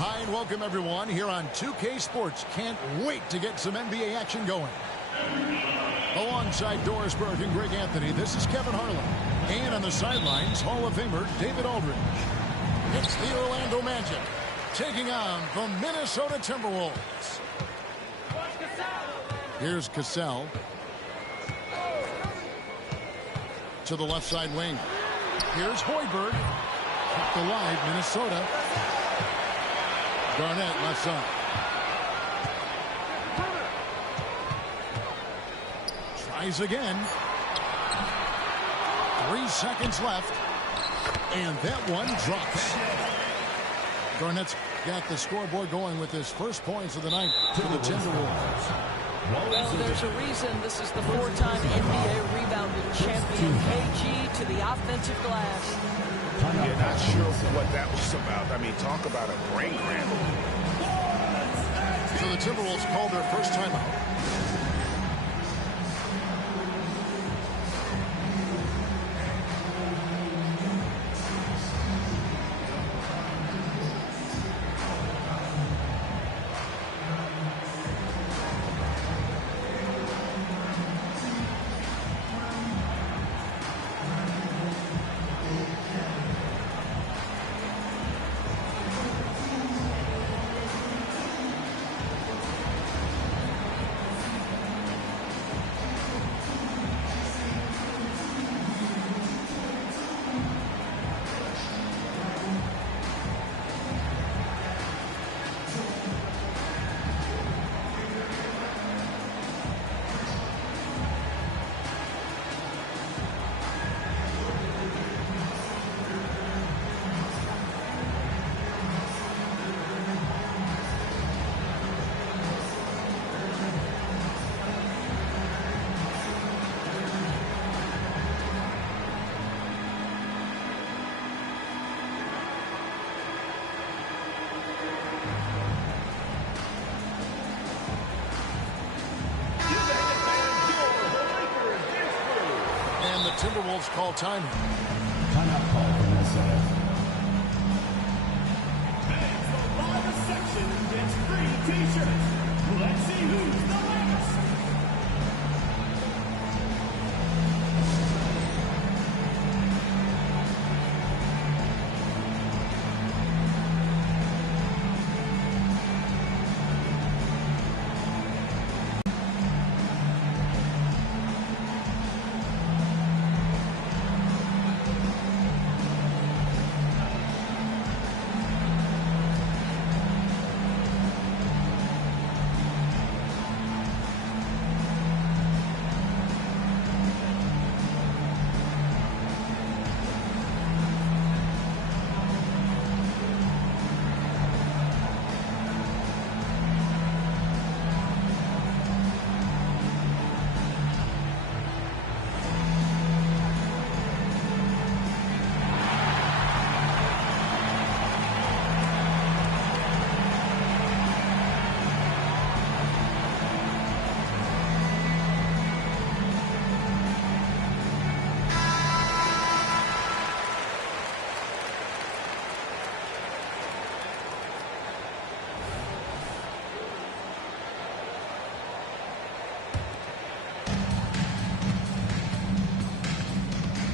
Hi and welcome everyone here on 2K Sports. Can't wait to get some NBA action going. Alongside Doris Burke and Greg Anthony, this is Kevin Harlan. And on the sidelines, Hall of Famer David Aldridge. It's the Orlando Magic taking on the Minnesota Timberwolves. Here's Cassell. To the left side wing. Here's Hoiberg. Kept alive, Minnesota. Garnett left side. Tries again. 3 seconds left. And that one drops. Garnett's got the scoreboard going with his first points of the night for the Timberwolves. Well, there's a reason this is the 4-time NBA rebounding champion. KG to the offensive glass. Yeah, not sure what that was about. I mean, talk about a brain cramp. So the Timberwolves called their first timeout. Timberwolves call time. Timeout call from Minnesota. Thanks for live section gets free t-shirts. Let's see who's the last.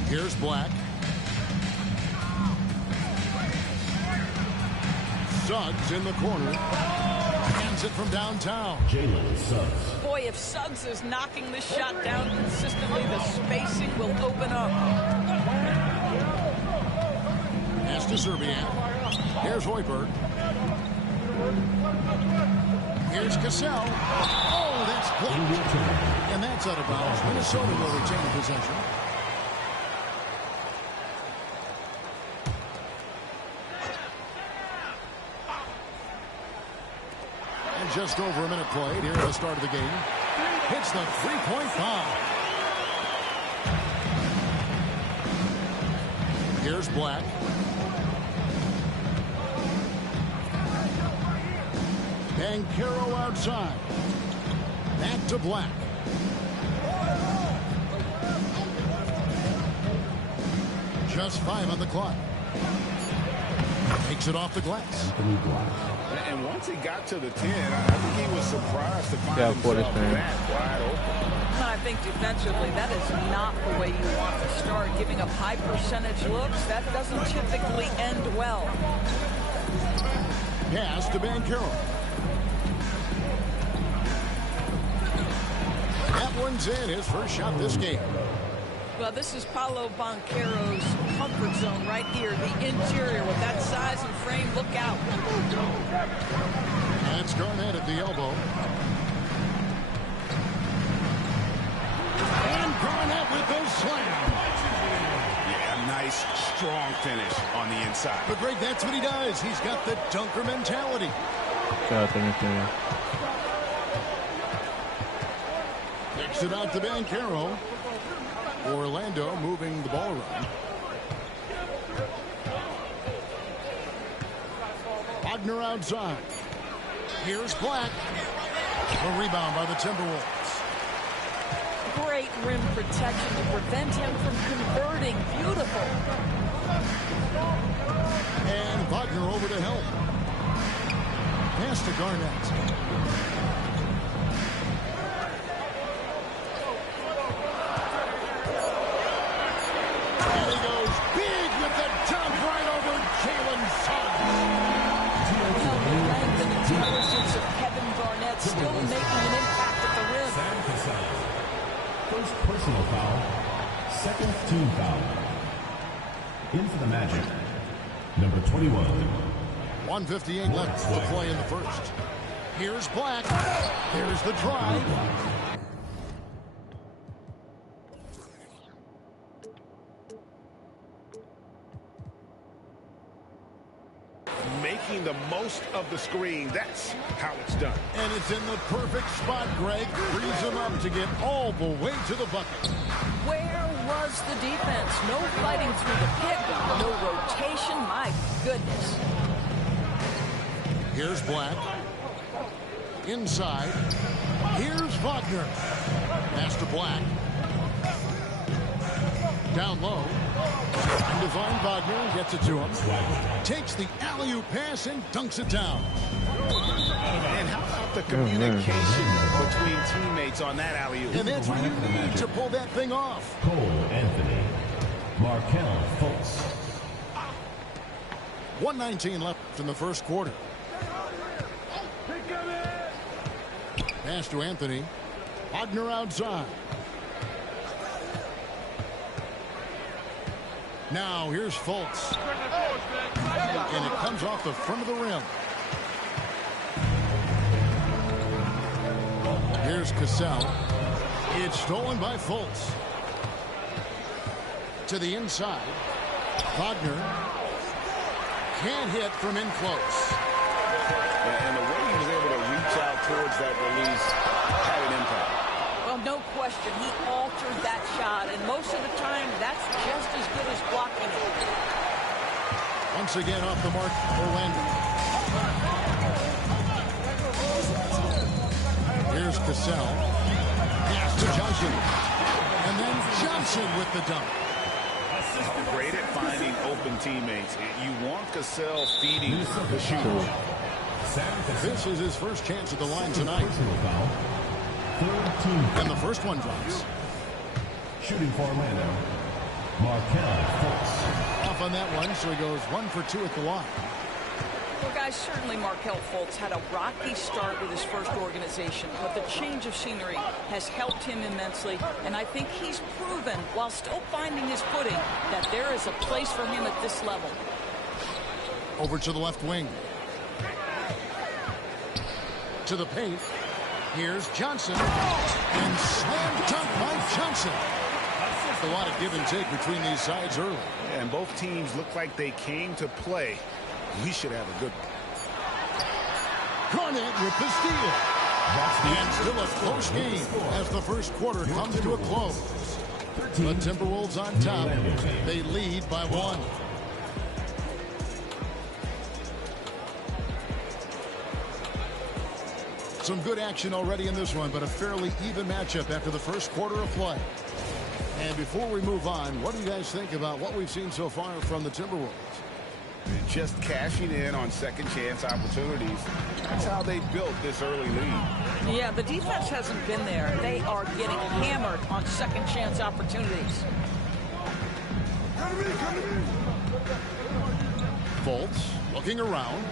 Here's Black. Suggs in the corner. Hands it from downtown. Jalen Suggs. Boy, if Suggs is knocking this shot down consistently, the spacing will open up. Pass to Serbian. Here's Hoiberg. Here's Cassell. Oh, that's blocked. And that's out of bounds. Minnesota will retain possession. And just over a minute played here at the start of the game. Hits the three-point foul. Here's Black. And Carroll outside. Back to Black. Just 5 on the clock. Takes it off the glass. Anthony Black. And once he got to the 10, I think he was surprised to find himself that wide open. I think defensively, that is not the way you want to start. Giving up high percentage looks, that doesn't typically end well. Pass to Banchero. That one's in, his first shot this game. Well, this is Paolo Banchero's comfort zone right here. The interior with that size and frame. Look out. That's Garnett at the elbow. And Garnett with the slam. Yeah, nice, strong finish on the inside. But Greg, that's what he does. He's got the dunker mentality. Kicks it out to Banchero. Orlando moving the ball around. Wagner outside. Here's Black. A rebound by the Timberwolves. Great rim protection to prevent him from converting. Beautiful. And Wagner over to help. Pass to Garnett. And he goes big with the dunk right over Jalen's son. The length and intelligence of Kevin Garnett still making an impact at the rim. First personal foul. Second team foul. In for the Magic. Number 21. 1:58 left to play in the first. Here's Black. Here's the drive. Making the most of the screen. That's how it's done. And it's in the perfect spot, Greg. Frees him up to get all the way to the bucket. Where was the defense? No fighting through the pick. No rotation. My goodness. Here's Black. Inside. Here's Wagner. Pass to Black. Down low. And to find Wagner. Gets it to him. Takes the alley-oop pass and dunks it down. And how about the communication between teammates on that alley-oop? And that's what you need to pull that thing off. Cole Anthony. Markelle Fultz. 1:19 left in the first quarter. Pass to Anthony. Wagner outside. Now here's Fultz. And it comes off the front of the rim. Here's Cassell. It's stolen by Fultz. To the inside. Wagner can't hit from in close. And the way he was able to reach out towards that release had an impact. Well, no question. He altered that shot, and most of the time, that's just as good as blocking it. Once again off the mark, Orlando. Here's Cassell. Pass to Johnson. And then Johnson with the dunk. Great at finding open teammates. You want Cassell feeding the shooter. This is his first chance at the line tonight. And the first one drops. Shooting for Orlando. Markelle Fultz. Off on that one, so he goes 1 for 2 at the line. Well, guys, certainly Markelle Fultz had a rocky start with his first organization, but the change of scenery has helped him immensely, and I think he's proven, while still finding his footing, that there is a place for him at this level. Over to the left wing. To the paint. Here's Johnson. And slam dunk by Johnson. A lot of give and take between these sides early. And both teams look like they came to play. We should have a good one. Garnett with the steal. And still a close game as the first quarter comes to a close. The Timberwolves on top. They lead by 1. Some good action already in this one, but a fairly even matchup after the first quarter of play. And before we move on, what do you guys think about what we've seen so far from the Timberwolves? just cashing in on second chance opportunities. That's how they built this early lead. Yeah, the defense hasn't been there. They are getting hammered on second chance opportunities. Fultz looking around.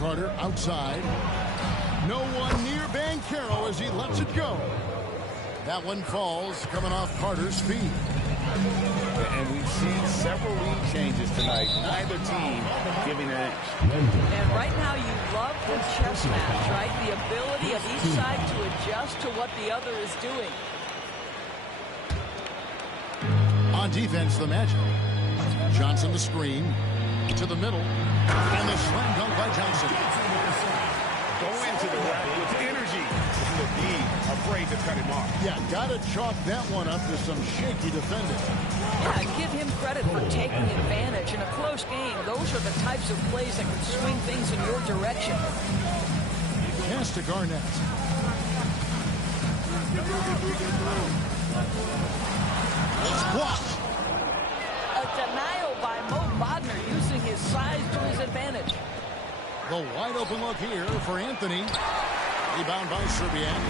Carter outside. No one near Banchero as he lets it go. That one falls, coming off Carter's feet. And we've seen several lead changes tonight. Neither team giving an inch. And right now you love the chess match, right? The ability of each side to adjust to what the other is doing. On defense, the Magic. Johnson the screen. To the middle. And the slam dunk by Johnson. Go into the rack with energy. To be afraid to cut him off. Yeah, gotta chalk that one up to some shaky defending. Yeah, and give him credit for taking advantage. In a close game, those are the types of plays that can swing things in your direction. Pass to Garnett. It's blocked. A denial by Mo Wagner using his size to his advantage. The wide open look here for Anthony. Rebound by Serbian.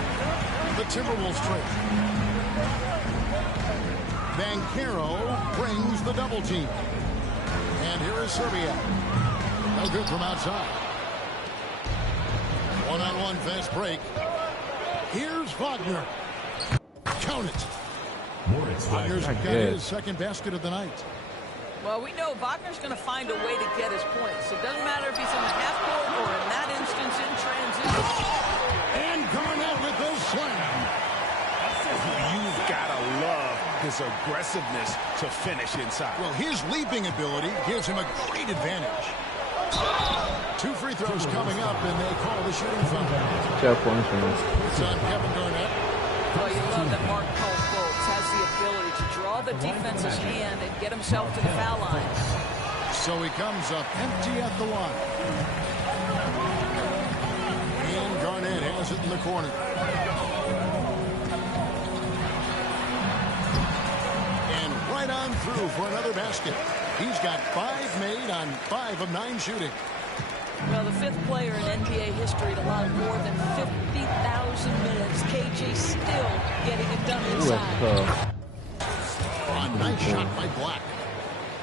The Timberwolves trail. Banchero brings the double team. And here is Serbian. No good from outside. One-on-one fast break. Here's Wagner. Count it. Wagner's got his second basket of the night. Well, we know Wagner's going to find a way to get his points. It doesn't matter if he's in the half court or in that instance in transition. And Garnett with the slam. You've got to love his aggressiveness to finish inside. Well, his leaping ability gives him a great advantage. 2 free throws coming up, and they call the shooting foul. It's on Kevin Garnett. Well, you love that Mark Fultz has the ability to draw the defense's hand and get himself to the foul line. So he comes up empty at the line. And Garnett has it in the corner. And right on through for another basket. He's got 5 made on 5 of 9 shooting. Well, the 5th player in NBA history to log more than 50,000 minutes. KG still getting it done inside. A nice shot by Black.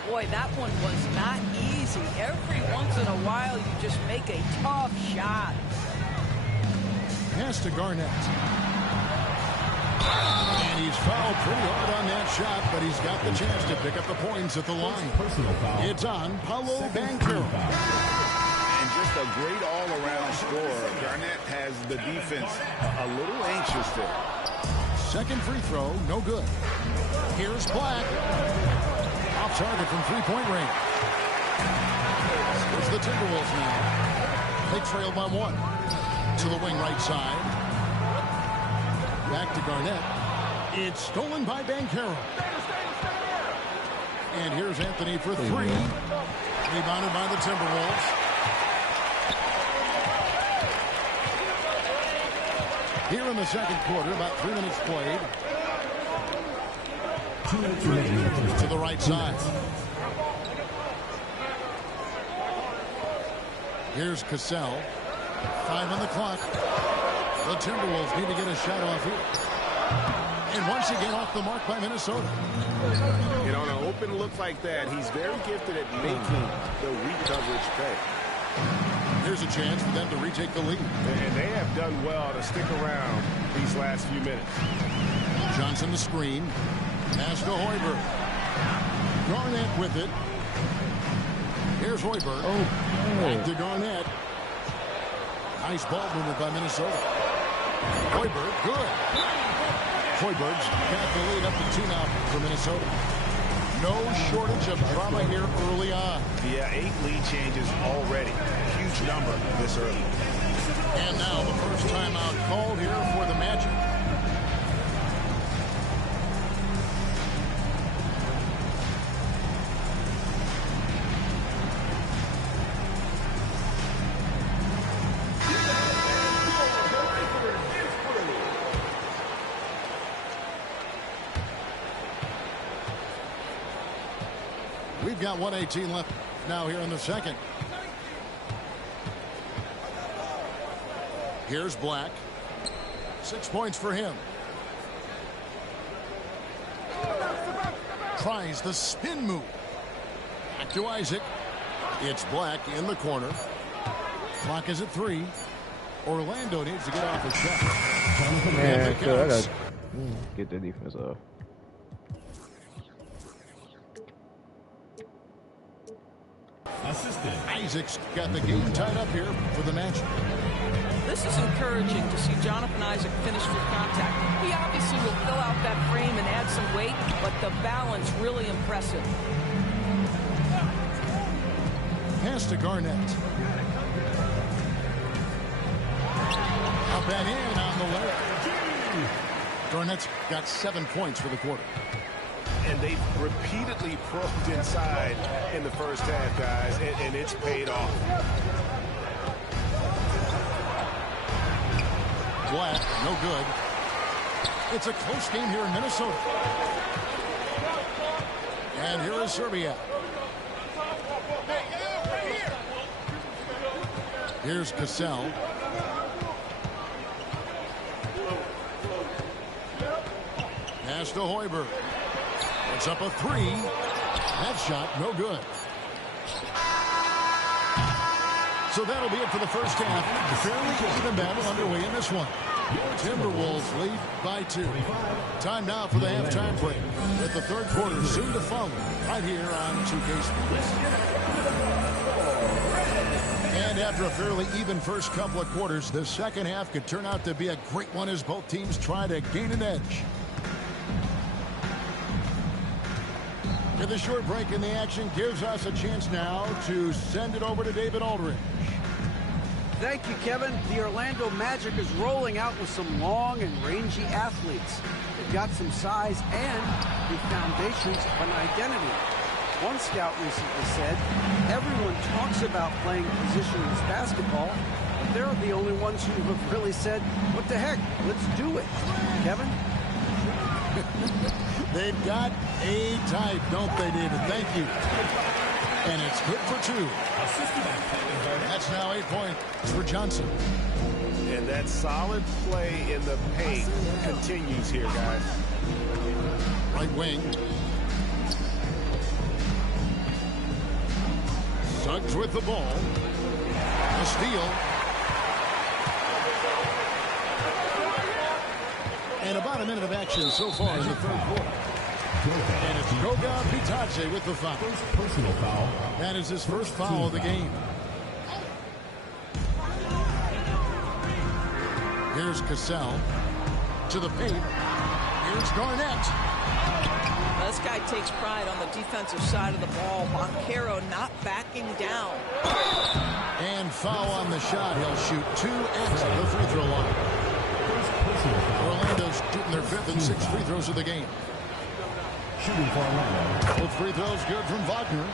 Boy, that one was not easy. Every once in a while, you just make a tough shot. Pass to Garnett. And he's fouled pretty hard on that shot, but he's got the chance to pick up the points at the line. It's on Paolo Banchero. And just a great all-around scorer. Garnett has the defense a little anxious there. Second free throw, no good. Here's Black. Off target from three-point range. It's the Timberwolves now. They trail by 1. To the wing right side. Back to Garnett. It's stolen by Banchero. And here's Anthony for 3. Rebounded by the Timberwolves. Here in the second quarter, about 3 minutes played. To the right side. Here's Cassell. 5 on the clock. The Timberwolves need to get a shot off here. And once again off the mark by Minnesota. You know, on an open look like that, he's very gifted at making the weak coverage pay. Here's a chance for them to retake the lead. And they have done well to stick around these last few minutes. Johnson the screen. Pass to Hoiberg. Garnett with it. Here's Hoiberg. Back to Garnett. Nice ball movement by Minnesota. Hoiberg, good. Hoiberg's got the lead up to 2 now for Minnesota. No shortage of drama here early on. Yeah, 8 lead changes already. Huge number this early. And now the first timeout called here for the Magic. We've got 1:18 left. now here in the second. Here's Black. 6 points for him. Tries the spin move. Back to Isaac. It's Black in the corner. Clock is at 3. Orlando needs to get off his shot. Man, I gotta get the defense off. Assistant. Isaac's got the game tied up here for the match. This is encouraging to see Jonathan Isaac finish with contact. He obviously will fill out that frame and add some weight, but the balance really impressive. Pass to Garnett. Up and in on the layup. Garnett's got 7 points for the quarter. And they've repeatedly probed inside in the first half, guys, and it's paid off. Black, no good. It's a close game here in Minnesota. And here is Serbia. Here's Cassell. Pass to Hoiberg. It's up a 3. That shot, no good. So that'll be it for the first half. Fairly even battle underway in this one. Timberwolves lead by 2. Time now for the halftime break, with the third quarter soon to follow right here on 2K Sports. And after a fairly even first couple of quarters, the second half could turn out to be a great one as both teams try to gain an edge. With a short break in the action gives us a chance now to send it over to David Aldridge. Thank you, Kevin. The Orlando Magic is rolling out with some long and rangy athletes. They've got some size and the foundations of an identity. One scout recently said, everyone talks about playing positionless basketball, but they're the only ones who have really said, what the heck, let's do it. Kevin? They've got a type, don't they, David? Thank you. And it's good for 2. That's now 8 points for Johnson. And that solid play in the paint continues here, guys. Right wing. Suggs with the ball. A steal. And about a minute of action so far in the third quarter. And it's Goga Bitadze with the foul. First personal foul. That is his first foul of the game. Here's Cassell to the paint. Here's Garnett. Now, this guy takes pride on the defensive side of the ball. Moncaro not backing down. And foul on the shot. He'll shoot 2 at the free throw line. Orlando's shooting their 5th and 6th free throws of the game. Shooting for Orlando. Both free throws good from Wagner.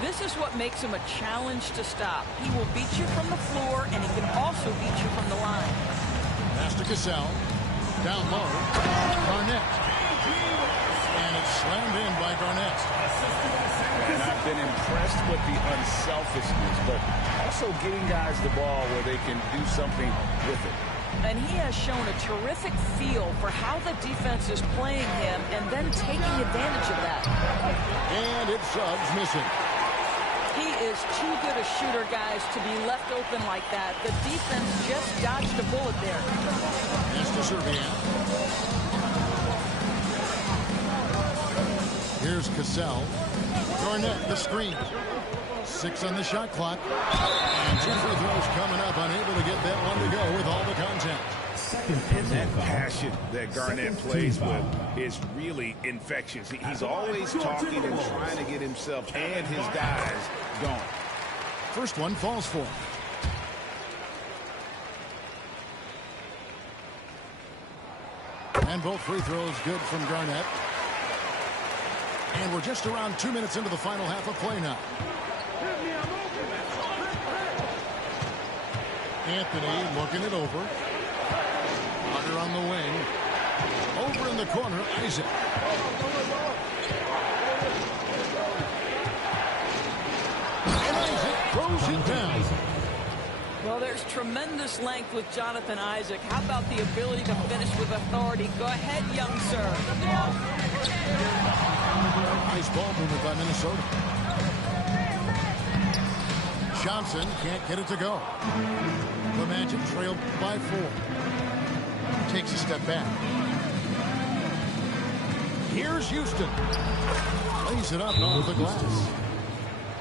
This is what makes him a challenge to stop. He will beat you from the floor, and he can also beat you from the line. Pass to Cassell. Down low. Garnett. And it's slammed in by Garnett. And I've been impressed with the unselfishness, but also getting guys the ball where they can do something with it. And he has shown a terrific feel for how the defense is playing him and then taking advantage of that. And it's Suggs missing. He is too good a shooter, guys, to be left open like that. The defense just dodged a bullet there. Pass to Serbia. Here's Cassell. Garnett, the screen. 6 on the shot clock. And 2 free throws coming up. Unable to get that one to go with all the contact. Second And personal that foul. passion that Garnett plays with is really infectious. He's always talking and trying to get himself and his guys going. First one falls for him. And both free throws good from Garnett. And we're just around 2 minutes into the final half of play now. Anthony looking it over. Hunter on the wing. Over in the corner, Isaac. Knocks it down. Well, there's tremendous length with Jonathan Isaac. How about the ability to finish with authority? Go ahead, young sir. Nice ball movement by Minnesota. Johnson can't get it to go. The Magic trailed by 4. Takes a step back. Here's Houston. Lays it up off the glass.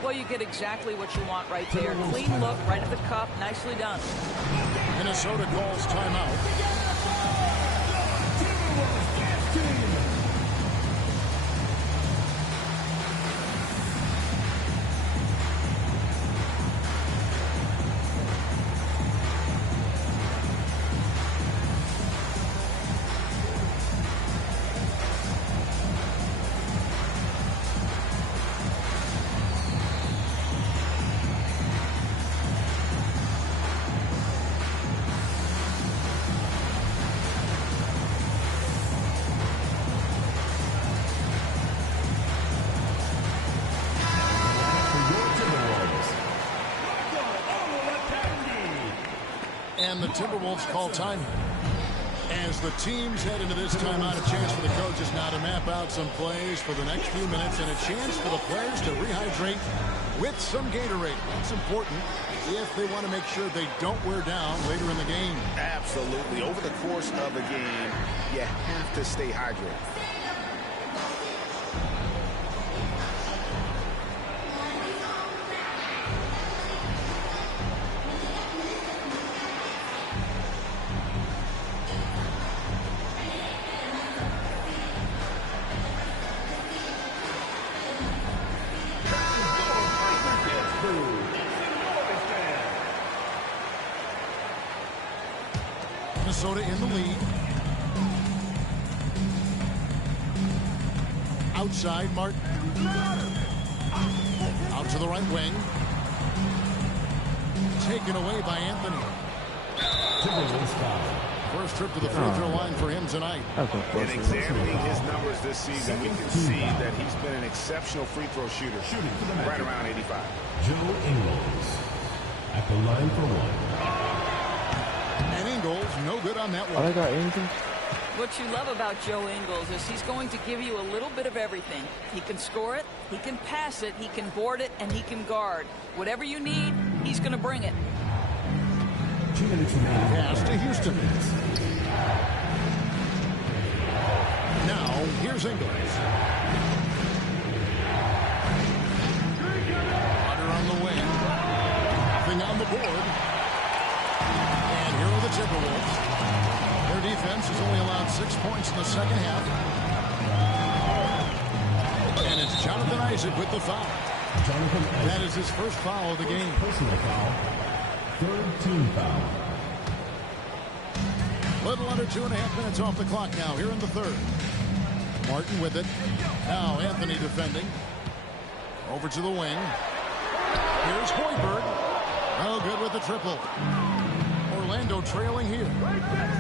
Well, you get exactly what you want right there. Clean look, right at the cup. Nicely done. Minnesota calls timeout. And the Timberwolves call time. As the teams head into this timeout, a chance for the coaches now to map out some plays for the next few minutes and a chance for the players to rehydrate with some Gatorade. That's important if they want to make sure they don't wear down later in the game. Absolutely. Over the course of a game, you have to stay hydrated. Minnesota in the lead. Outside, Martin. Out to the right wing. Taken away by Anthony. First trip to the free throw line for him tonight. In examining his numbers this season, we can see that he's been an exceptional free throw shooter. Right around 85. Joe Ingles at the line for 1. And Ingles, no good on that one. I got Ingles. What you love about Joe Ingles is he's going to give you a little bit of everything. He can score it, he can pass it, he can board it, and he can guard. Whatever you need, he's going to bring it. 2 minutes remaining. Pass to Houston. Now, here's Ingles. Hunter on the wing. Nothing on the board. And here are the Timberwolves. Their defense has only allowed 6 points in the second half. And it's Jonathan Isaac with the foul. That is his first foul of the game. Personal foul. Third team foul. Little under 2.5 minutes off the clock now here in the third. Martin with it. Now Anthony defending. Over to the wing. Here's Hoiberg. Oh, good with the triple. Orlando trailing here.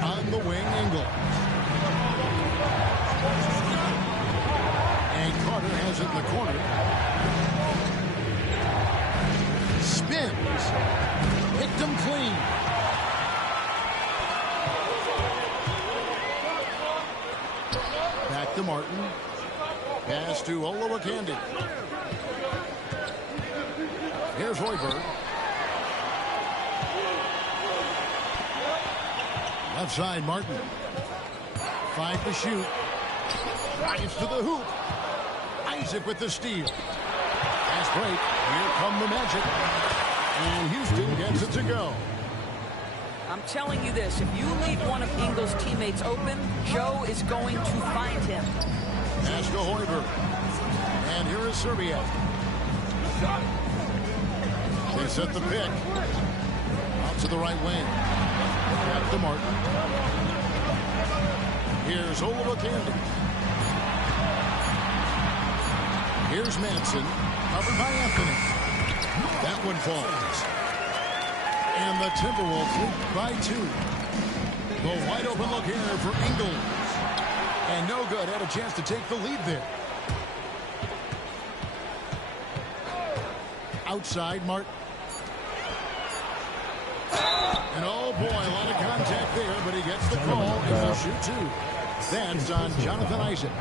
On the wing, Ingles. And Carter has it in the corner. Spins. Picked him clean. Back to Martin. Pass to Olowokandi. Here's Hoiberg. Left side, Martin. 5 to shoot. Drives to the hoop. Isaac with the steal. Fast break. Here come the Magic. And Houston gets it to go. I'm telling you this, if you leave one of Ingles' teammates open, Joe is going to find him. Pass to Hoiberg. And here is Serbia. They set the pick. Out to the right wing. Back to Martin. Here's Olowokandi. Here's Manson. Covered by Anthony. That one falls. And the Timberwolves lead by 2. The wide open look here for Ingles. And no good. Had a chance to take the lead there. Outside, Martin. boy, a lot of contact there, but he gets the call and he'll shoot two. That's on Jonathan Isaac.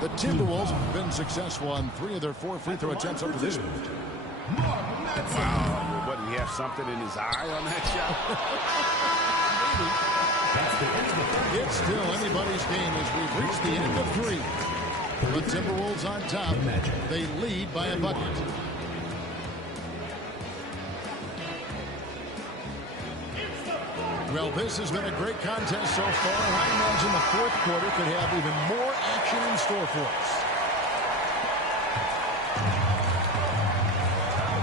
The Timberwolves have been successful on 3 of their 4 free throw attempts up to this point. Wow. What, did he have something in his eye on that shot? It's still anybody's game as we've reached the end of 3. The Timberwolves on top. They lead by a bucket. Well, this has been a great contest so far, and I imagine the fourth quarter could have even more action in store for us.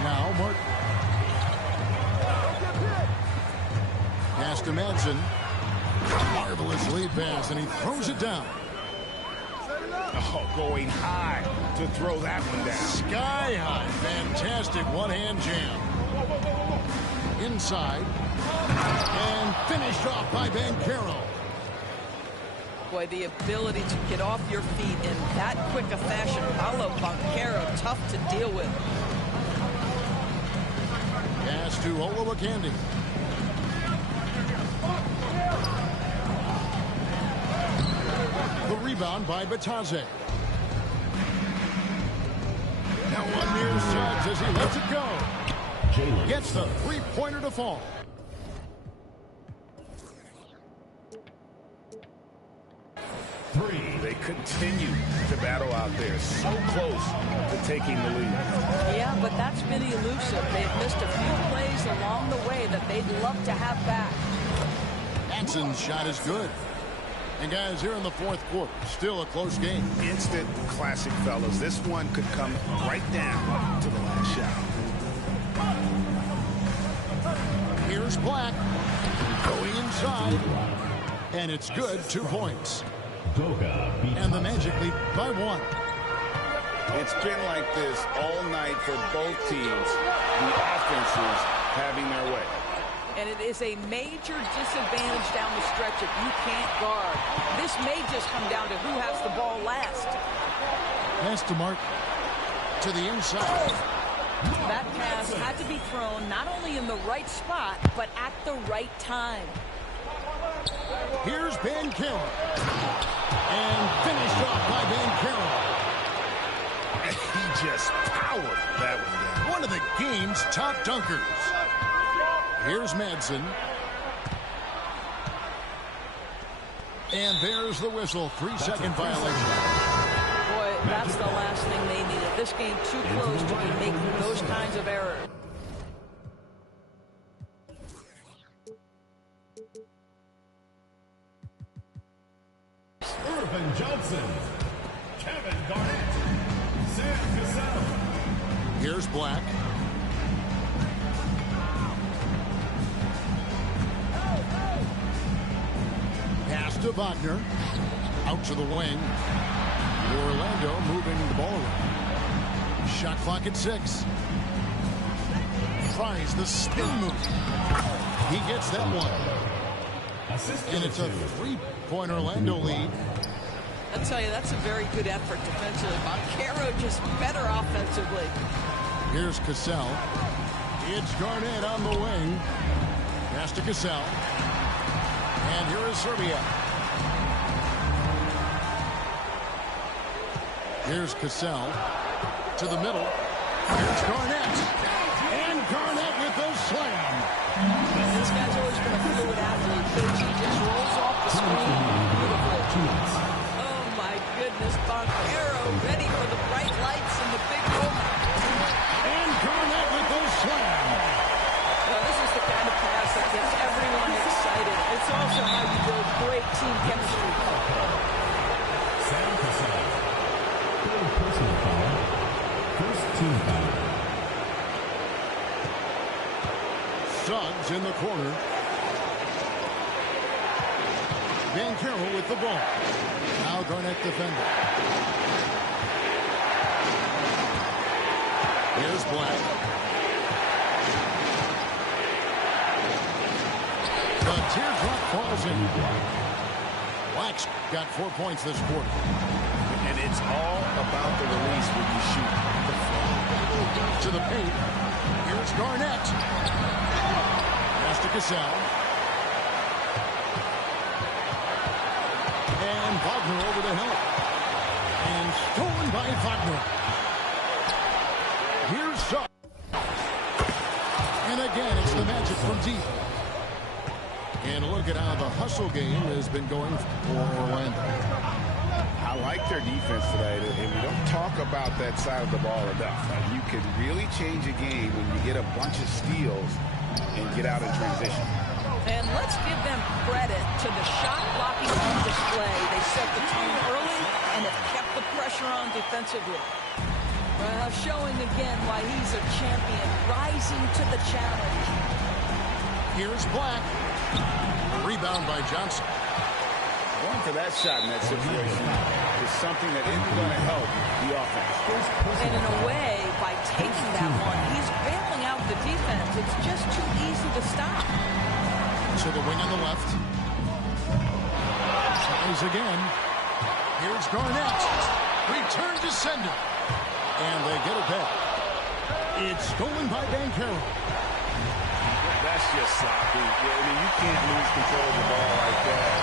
Now, Martin. Pass to Madsen. Marvelous lead pass, and he throws it down. Oh, going high to throw that one down. Sky high. Fantastic one-hand jam. Inside. And finished off by Banchero. Boy, the ability to get off your feet in that quick a fashion. Paulo Banchero, tough to deal with. Pass to Olowokandi. The rebound by Bataze. Now one near Suggs as he lets it go. Gets the three-pointer to fall. They continue to battle out there, so close to taking the lead. Yeah, but that's been elusive. They've missed a few plays along the way that they'd love to have back. Madsen's shot is good. And guys, here in the fourth quarter, still a close game. Instant classic, fellas. This one could come right down to the last shot. Here's Black. Going inside. And it's good, 2 points. And the Magic lead by 1. It's been like this all night for both teams. The offenses having their way. And it is a major disadvantage down the stretch if you can't guard. This may just come down to who has the ball last. Pass to Mark. To the inside. That pass had to be thrown not only in the right spot, but at the right time. Here's Banchero. And finished off by Banchero. He just powered that one down. One of the game's top dunkers. Here's Madsen. And there's the whistle. 3-second violation. Boy, that's the last thing they needed. This game too close to be making those kinds of errors. Irvin Johnson, Kevin Garnett, Sam Cassell. Here's Black. Pass to Wagner. Out to the wing. Orlando moving the ball around. Shot clock at 6. Tries the spin move. He gets that one. And it's a 3-point Orlando lead. I'll tell you, that's a very good effort defensively. Banchero just better offensively. Here's Cassell. It's Garnett on the wing. Pass to Cassell. And here is Serbia. Here's Cassell. To the middle. Here's Garnett. And Garnett with the slam. This guy's always been a fluid athlete. He just rolls off the screen beautifully. Oh my goodness, Banchero ready for the bright lights and the big moment. And Garnett with the slam. Now, this is the kind of pass that gets everyone excited. It's also how you build great team chemistry. Sam Cassell. Third personal foul. First team foul. Suggs in the corner. Banchero with the ball. Now Garnett defending. Here's Black. The teardrop falls in. Black's got 4 points this quarter. And it's all about the release when you shoot. To the paint. Here's Garnett. Pass to Cassell. And Wagner over to help. And stolen by Wagner. Here's Suggs. And again, it's the Magic from deep. And look at how the hustle game has been going for Orlando. I like their defense today, and we don't talk about that side of the ball enough. You can really change a game when you get a bunch of steals and get out in transition. And let's give them credit to the shot blocking on display. They set the tone early and have kept the pressure on defensively. Well, showing again why he's a champion, rising to the challenge. Here's Black. Rebound by Johnson. Going for that shot in that situation is something that isn't going to help the offense. And in a way, by taking that one, he's bailing out the defense. It's just too easy to stop. To the wing on the left. Tries again. Here's Garnett. Return to sender. And they get it back. It's stolen by Banchero. That's just sloppy. Yeah, I mean, you can't lose control of the ball like that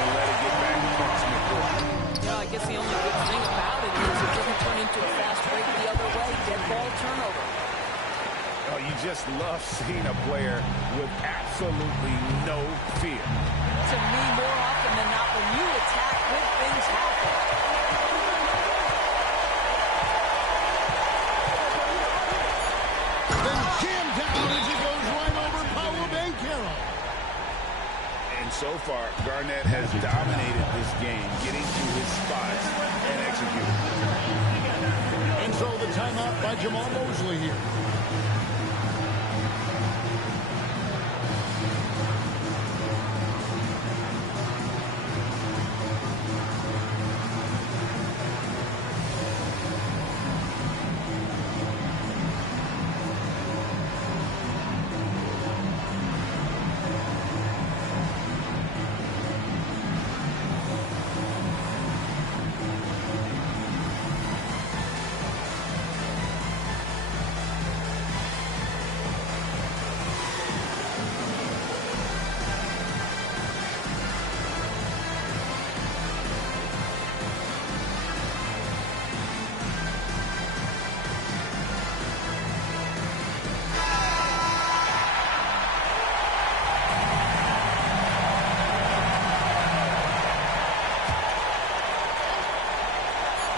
and let it get back to Smith. Yeah, I guess the only good thing about it is it doesn't turn into a fast break the other way. Dead ball turnover. Oh, you just love seeing a player with absolutely no fear. To me, more often than not, when you attack, good things happen. Then jammed down as he goes right over Paolo Banchero. And so far, Garnett has dominated this game, getting to his spots and executing. And so the timeout by Jamal Mosley here.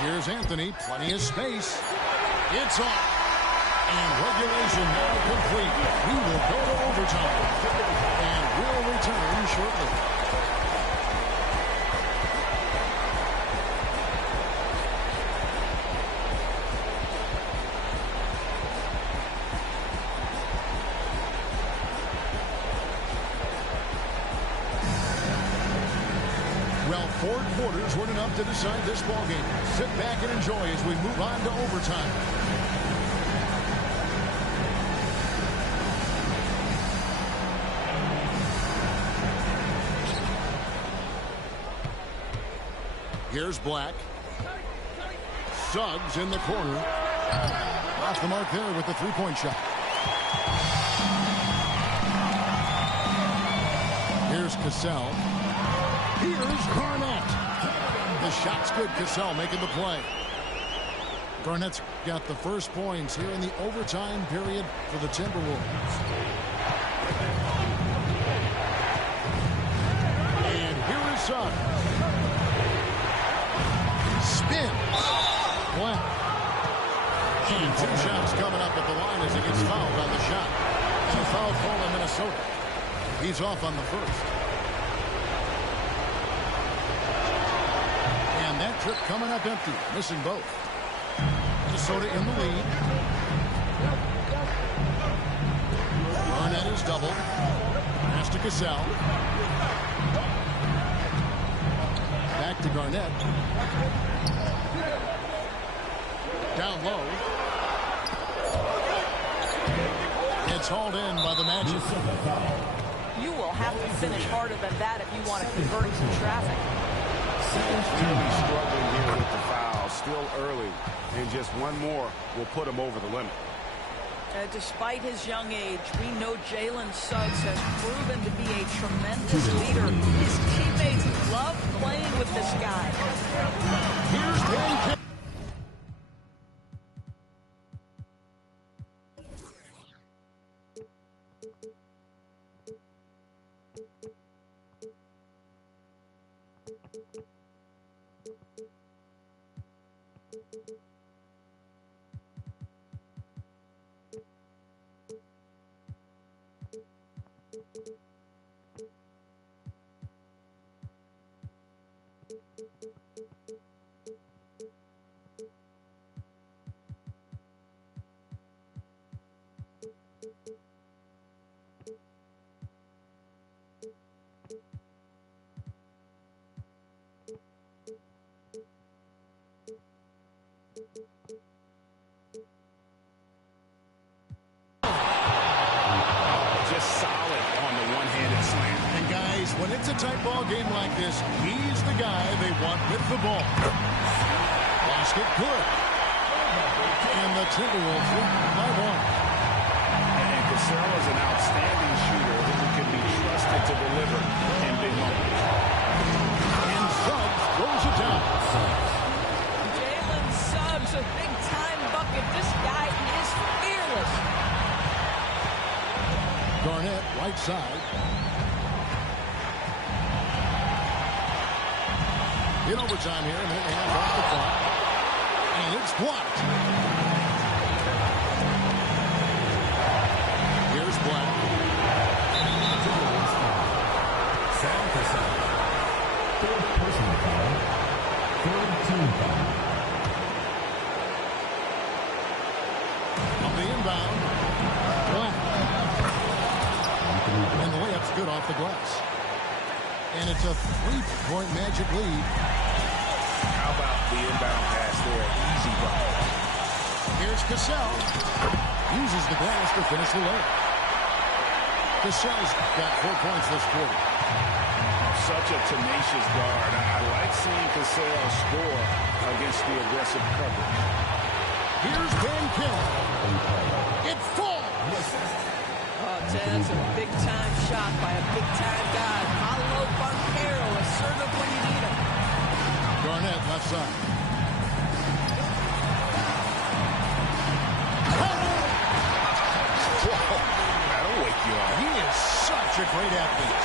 Here's Anthony, plenty of space. It's on. And regulation now complete. We will go to overtime. And we'll return shortly. Well, 4 quarters weren't enough to decide this ballgame. Sit back and enjoy as we move on to overtime. Here's Black. Suggs in the corner. Off the mark there with the three-point shot. Here's Cassell. Here's Garnett. The shot's good. Cassell making the play. Garnett's got the first points here in the overtime period for the Timberwolves. And here is Suggs. Spins. Black. And 2 shots coming up at the line as he gets fouled on the shot. And a foul call on Minnesota. He's off on the first. And that trip coming up empty, missing both. Minnesota in the lead. Garnett is doubled. Pass to Cassell. Back to Garnett. Down low. It's hauled in by the Magic. You will have to finish harder than that if you want to convert some traffic. Really struggling here with the foul. Still early. And just one more will put him over the limit. Despite his young age, we know Jalen Suggs has proven to be a tremendous leader. His teammates love playing with this guy. Here's one. When it's a tight ball game like this, he's the guy they want with the ball. Lost it good. And the Timberwolves win by 1. And Cassell is an outstanding shooter who can be trusted to deliver in big moments. And Suggs throws it down. Jalen Suggs, a big-time bucket. This guy is fearless. Garnett, right side. In overtime here, a minute and a half off the clock. And it's blocked. Here's Black. Sam Cassell. Third personal foul. Third team foul. On the inbound. Black. And the layup's good off the glass. And it's a 3-point Magic lead. How about the inbound pass there? Easy bucket. Here's Cassell. Uses the glass to finish the layup. Cassell's got 4 points this quarter. Such a tenacious guard. I like seeing Cassell score against the aggressive coverage. Here's Van Kim. It falls. That's a big-time shot by a big-time guy. Paolo Banchero, assertive when you need him. Garnett, left side. Whoa, that'll wake you up. He is such a great athlete.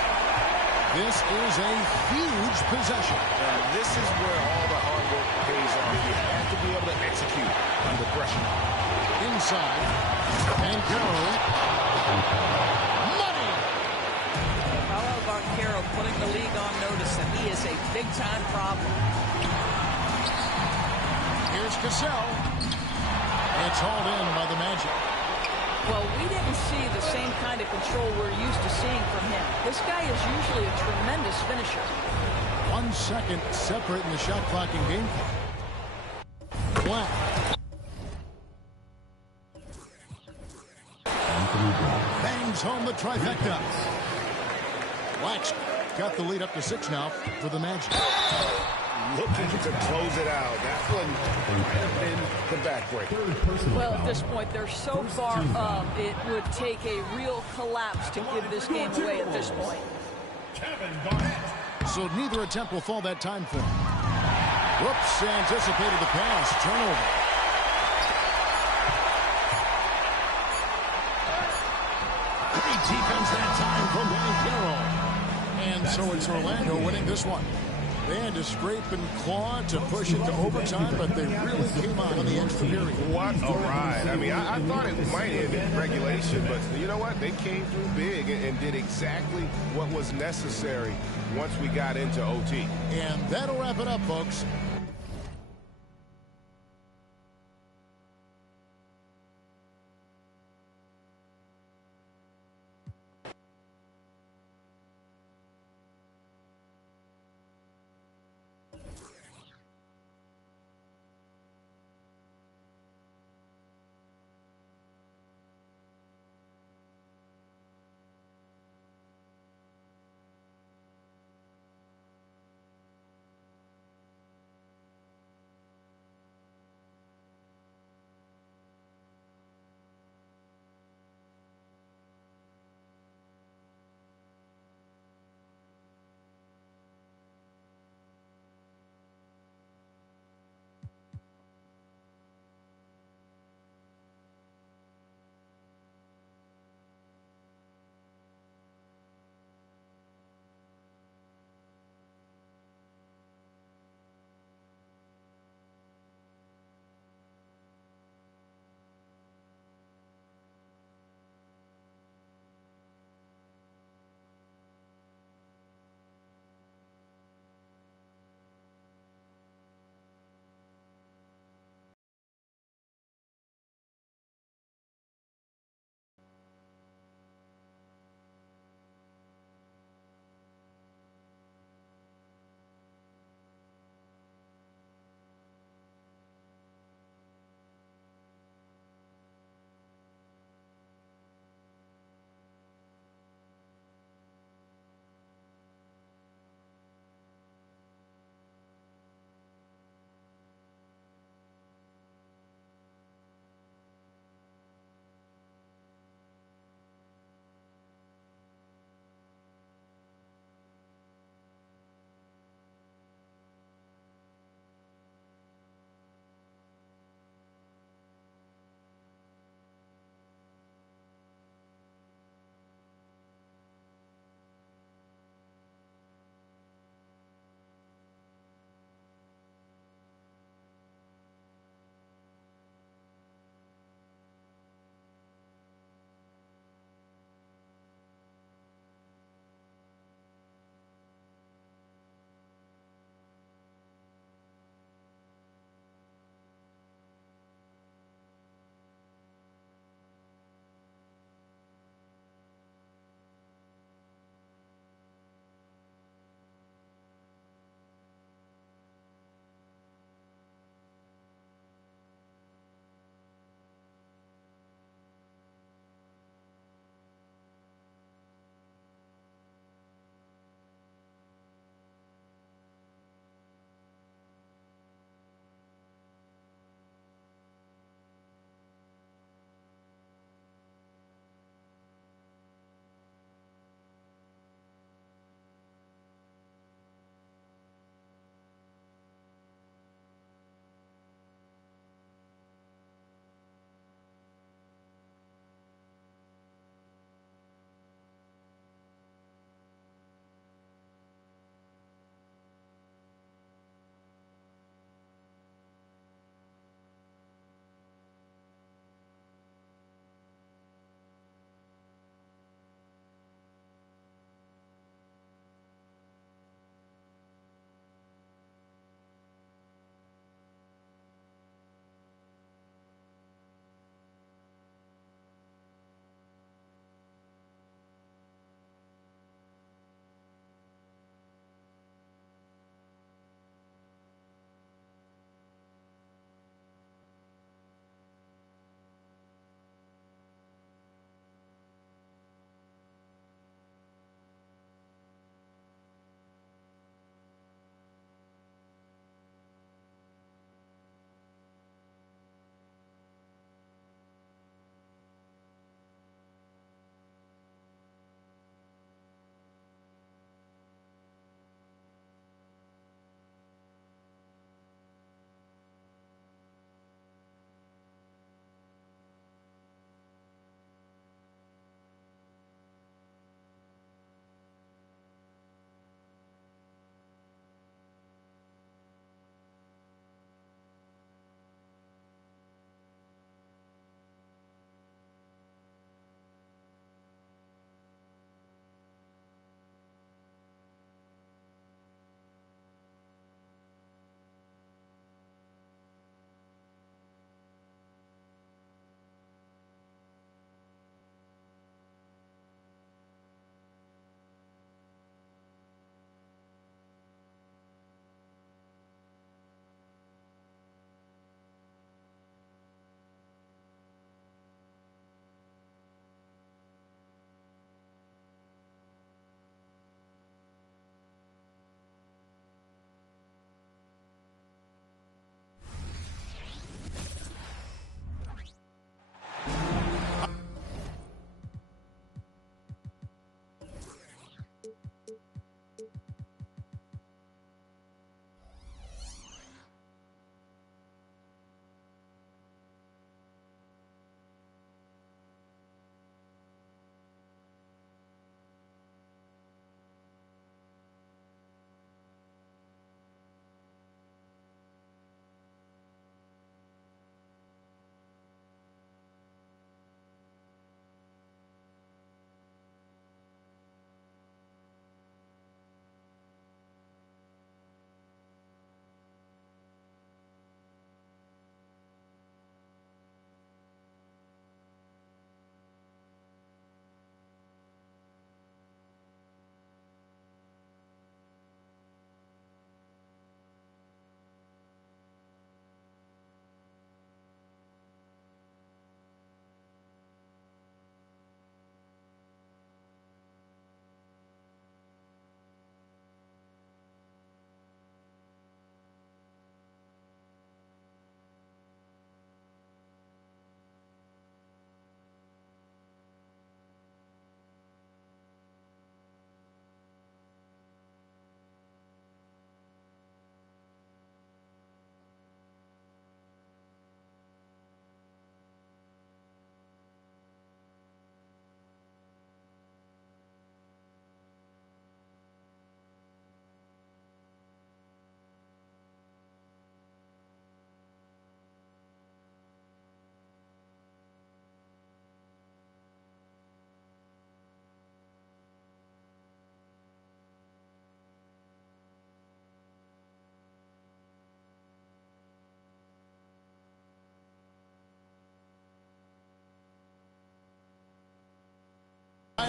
This is a huge possession. And this is where all the hard work pays off. You have to be able to execute under pressure. Inside. Banchero. Money! Paolo Banchero putting the league on notice that he is a big-time problem. Here's Cassell. It's hauled in by the Magic. Well, we didn't see the same kind of control we're used to seeing from him. This guy is usually a tremendous finisher. 1 second separating the shot clock and game clock. Black. Bangs home the trifecta. Black's got the lead up to 6 now for the Magic. Looking to close it out. That one might have been the backbreaker. Well, at this point, they're so far up, it would take a real collapse to give this game away at this point. Kevin Garnett. So neither attempt will fall that time for him. Whoops, anticipated the pass. Turnover. Great defense that time from Banchero. And so it's Orlando winning this one. They had to scrape and claw to push it to overtime, but they really came out on the extra period. What a ride. I mean, I thought it might end in regulation, but you know what? They came through big and did exactly what was necessary once we got into OT. And that'll wrap it up, folks.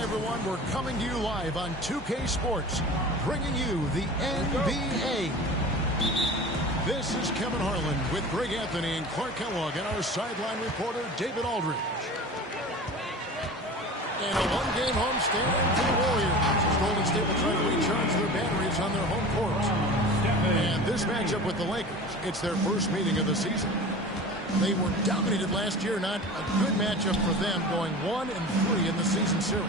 everyone. We're coming to you live on 2K Sports, bringing you the NBA. This is Kevin Harlan with Greg Anthony and Clark Kellogg and our sideline reporter, David Aldridge. And a one-game homestand for the Warriors as Golden State will try to recharge their batteries on their home court. And this matchup with the Lakers, it's their first meeting of the season. They were dominated last year, not a good matchup for them, going 1-3 in the season series.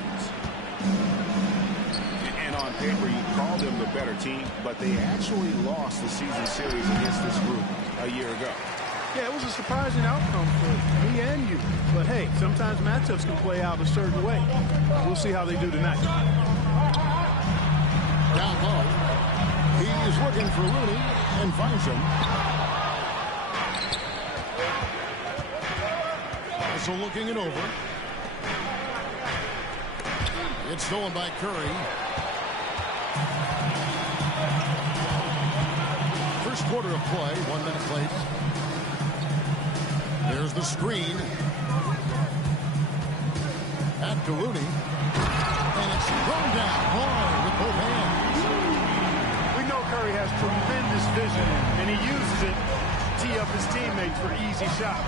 And on paper, you call them the better team, but they actually lost the season series against this group a year ago. Yeah, it was a surprising outcome for me and you. But hey, sometimes matchups can play out a certain way. We'll see how they do tonight. Down low. He's looking for Looney and finds him. Also looking it over. It's stolen by Curry. First quarter of play, 1 minute played. There's the screen. Back to Looney. And it's thrown down hard with both hands. We know Curry has tremendous vision, and he uses it to tee up his teammates for easy shots.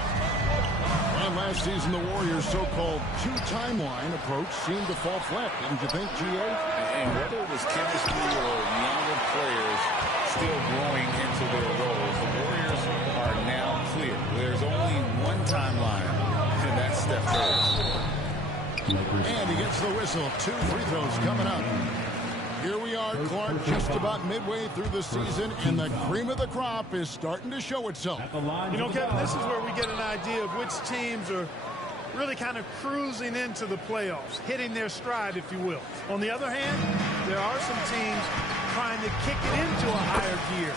And last season, the Warriors' so-called two-timeline approach seemed to fall flat, didn't you think, G.A.? And whether it was chemistry or younger players still growing into their roles, the Warriors are now clear. There's only one timeline, and that's Steph Curry. And he gets the whistle. 2 free throws coming up. Here we are, Clark, just about midway through the season, and the cream of the crop is starting to show itself. You know, Kevin, this is where we get an idea of which teams are really kind of cruising into the playoffs, hitting their stride, if you will. On the other hand, there are some teams trying to kick it into a higher gear.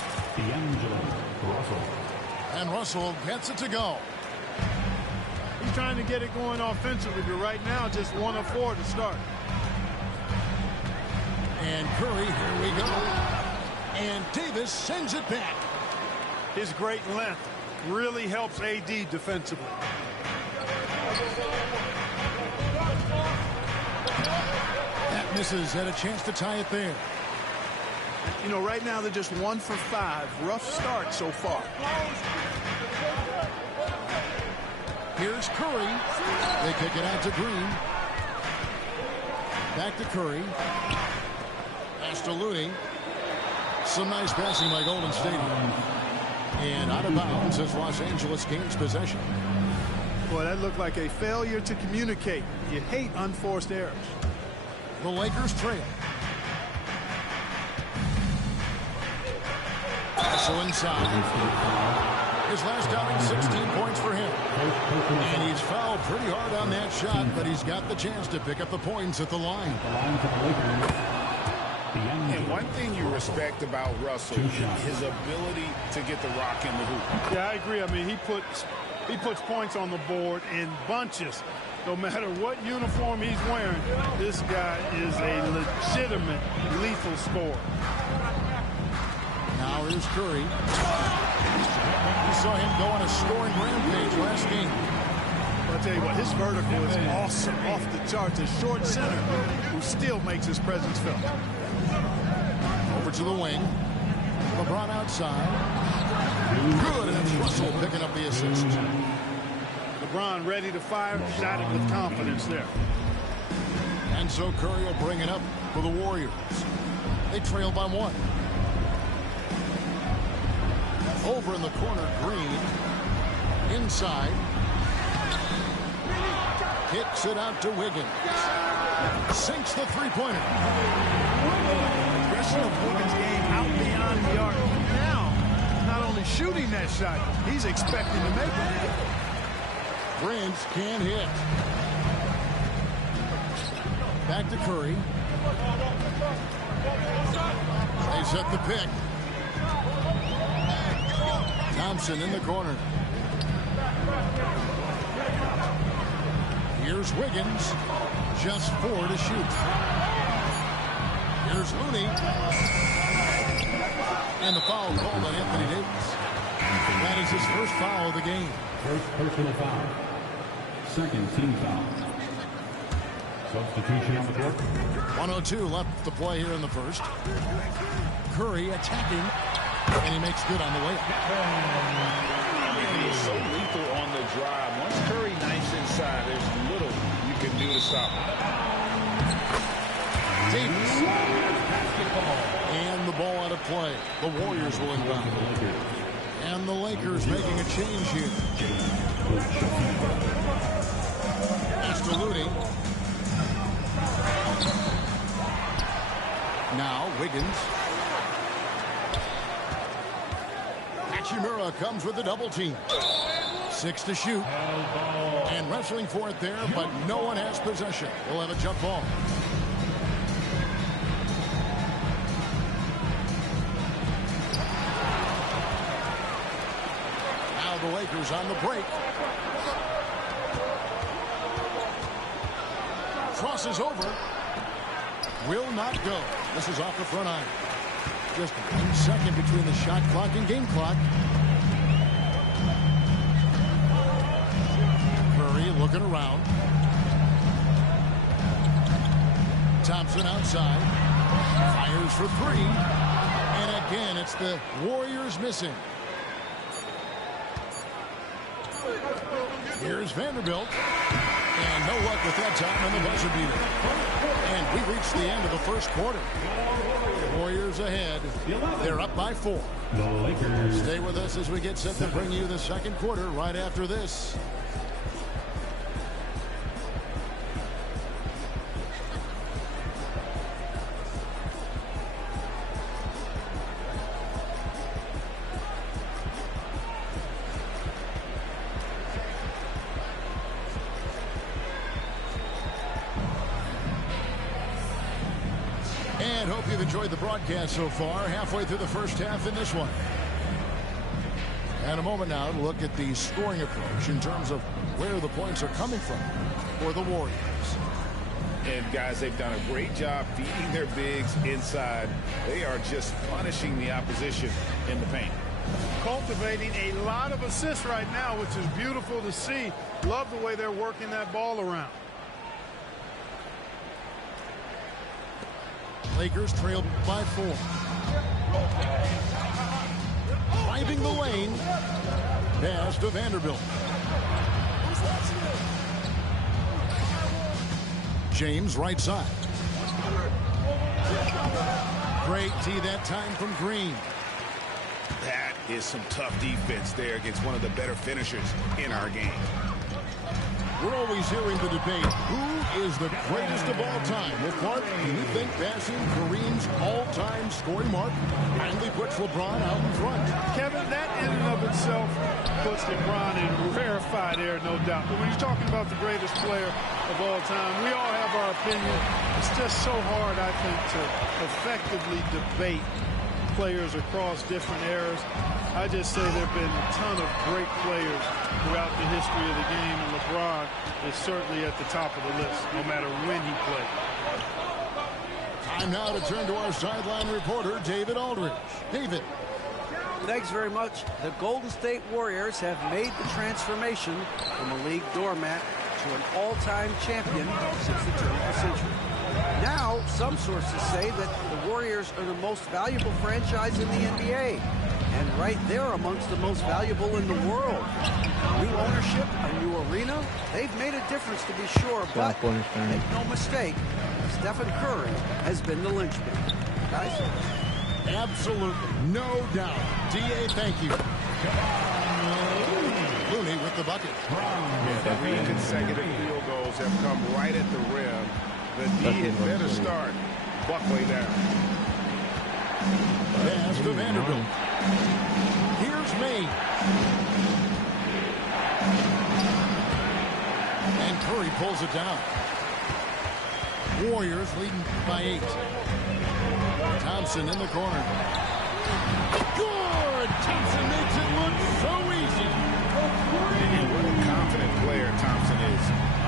And Russell gets it to go. He's trying to get it going offensively, but right now just 1 of 4 to start. And Curry, here we go. And Davis sends it back. His great length really helps AD defensively. That misses. Had a chance to tie it there. You know, right now they're just 1 for 5. Rough start so far. Here's Curry. They kick it out to Green. Back to Curry. Pass to Looney. Some nice passing by Golden State. And out of bounds as Los Angeles gains possession. Boy, that looked like a failure to communicate. You hate unforced errors. The Lakers trail. Also inside. His last outing, 16 points for him. And he's fouled pretty hard on that shot, but he's got the chance to pick up the points at the line. And one thing you respect about Russell is his ability to get the rock in the hoop. Yeah, I agree. I mean, he puts points on the board in bunches. No matter what uniform he's wearing, this guy is a legitimate lethal scorer. Now here's Curry. We saw him go on a scoring rampage last game. I'll tell you what, his vertical is awesome, off the charts. A short center who still makes his presence felt. Over to the wing. LeBron outside. Good, and it's Russell picking up the assist. LeBron ready to fire, shot it with confidence there. And so Curry will bring it up for the Warriors. They trail by 1. Over in the corner, Green. Inside. Kicks it out to Wiggins. Sinks the three-pointer. Progression of Wiggins' game out beyond the arc. Now, not only shooting that shot, he's expecting to make it. Prince can't hit. Back to Curry. They set the pick. Thompson in the corner. Here's Wiggins. Just 4 to shoot. Here's Looney. And the foul called on Anthony Davis. That is his first foul of the game. First personal foul. Second team foul. Substitution on the court. 1:02 left to play here in the first. Curry attacking, and he makes good on the way. He is so lethal on the drive. Once Curry knifes inside, there's little you can do to stop him. Davis. And the ball out of play. The Warriors will inbound. And the Lakers making a change here. Pass to Looney. Now Wiggins. Hachimura comes with a double team. 6 to shoot. And wrestling for it there, but no one has possession. We'll have a jump ball. Now the Lakers on the break. Crosses over. Will not go. This is off the front iron. Just 1 second between the shot clock and game clock. Curry looking around. Thompson outside. Fires for 3. And again, it's the Warriors missing. Here's Vanderbilt. And no luck with that time on the buzzer beater. And we reached the end of the first quarter. Warriors ahead. They're up by 4. The Lakers. Stay with us as we get set to bring you the second quarter right after this. And hope you've enjoyed the broadcast so far. Halfway through the first half in this one. And a moment now to look at the scoring approach in terms of where the points are coming from for the Warriors. And guys, they've done a great job feeding their bigs inside. They are just punishing the opposition in the paint. Cultivating a lot of assists right now, which is beautiful to see. Love the way they're working that ball around. Lakers trailed by 4. Driving the lane. Pass to Vanderbilt. James right side. Great tee that time from Green. That is some tough defense there against one of the better finishers in our game. We're always hearing the debate, who is the greatest of all time? Well, Clark, do you think passing Kareem's all-time scoring mark finally puts LeBron out in front? Kevin, that in and of itself puts LeBron in rarefied air, no doubt. But when you're talking about the greatest player of all time, we all have our opinion. It's just so hard, I think, to effectively debate players across different eras. I just say there have been a ton of great players throughout the history of the game, and LeBron is certainly at the top of the list, no matter when he played. Time now to turn to our sideline reporter, David Aldridge. David. Thanks very much. The Golden State Warriors have made the transformation from a league doormat to an all-time champion since the turn of the century. Now, some sources say that the Warriors are the most valuable franchise in the NBA. And right there amongst the most valuable in the world. New ownership, a new arena, they've made a difference to be sure, but make no mistake, Stephen Curry has been the linchpin. Guys? Absolutely, no doubt. D.A., thank you. Looney with the bucket. Yeah, 3 consecutive field goals have come right at the rim. The D had better start buckling down. Pass to Vanderbilt. Here's May. And Curry pulls it down. Warriors leading by 8. Thompson in the corner. Good! Thompson makes it look so easy. And what a confident player Thompson is.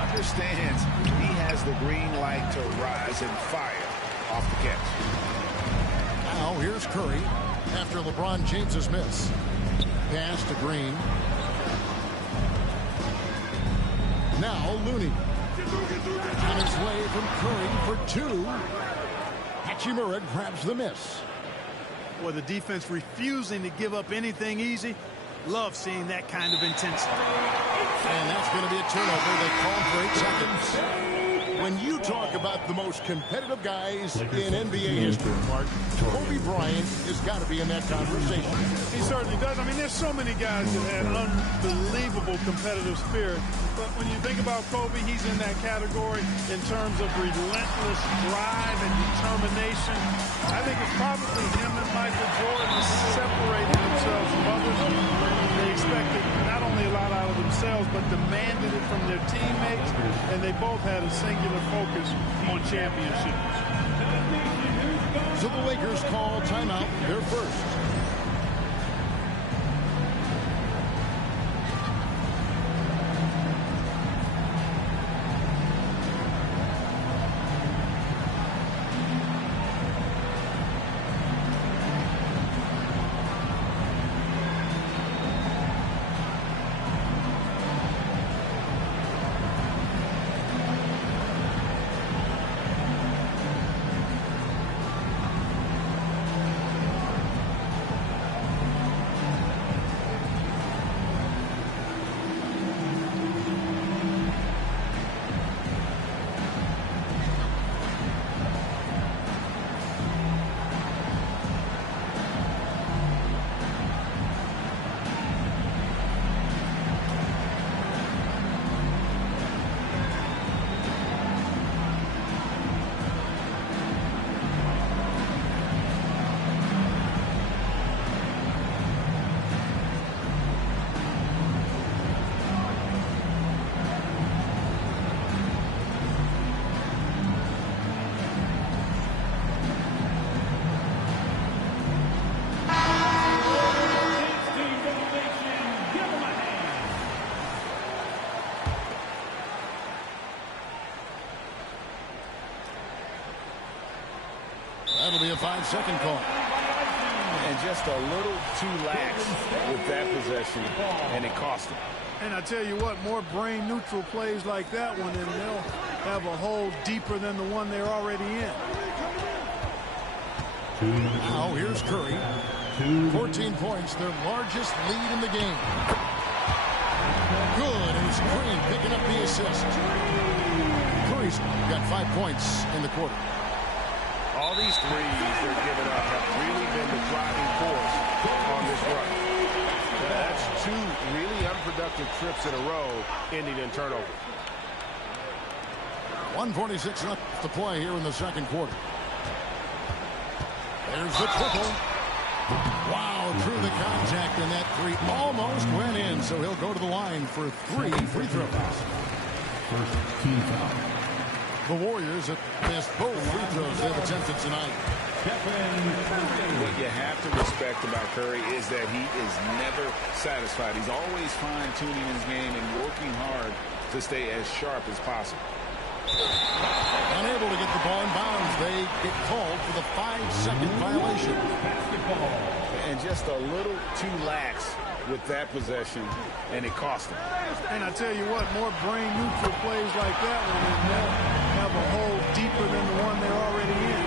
Understands he has the green light to rise and fire off the catch. Now here's Curry after LeBron James's miss. Pass to Green. Now Looney. On his way from Curry for two. Hachimura grabs the miss. Boy, the defense refusing to give up anything easy. Love seeing that kind of intensity. And that's going to be a turnover. They called for 8 seconds. When you talk about the most competitive guys in NBA history, Mark, Kobe Bryant has got to be in that conversation. He certainly does. I mean, there's so many guys that had unbelievable competitive spirit. But when you think about Kobe, he's in that category in terms of relentless drive and determination. I think it's probably him and Michael Jordan separating themselves from others. They expected not only a lot out of themselves, but demanded it from their teammates. And they both had a singular focus on championships. So the Lakers call timeout, their first. That'll be a 5-second call. And just a little too lax with that possession, and it cost him. And I tell you what, more brain-neutral plays like that one, and they'll have a hole deeper than the one they're already in. Now here's Curry. 14 points, their largest lead in the game. Good, and it's Green picking up the assist. Curry's got 5 points in the quarter. All these threes they're giving up have really been the driving force on this run. That's 2 really unproductive trips in a row, ending in turnover. 1:46 left to play here in the second quarter. There's the triple. Wow, through the contact, and that three almost went in, so he'll go to the line for 3 free throws. First team foul. The Warriors have missed both free throws they've attempted tonight. What you have to respect about Curry is that he is never satisfied. He's always fine-tuning his game and working hard to stay as sharp as possible. Unable to get the ball in bounds. They get called for the 5-second violation. And just a little too lax with that possession, and it cost him. And I tell you what, more brain-neutral plays like that one, and they'll have a hole deeper than the one they're already in.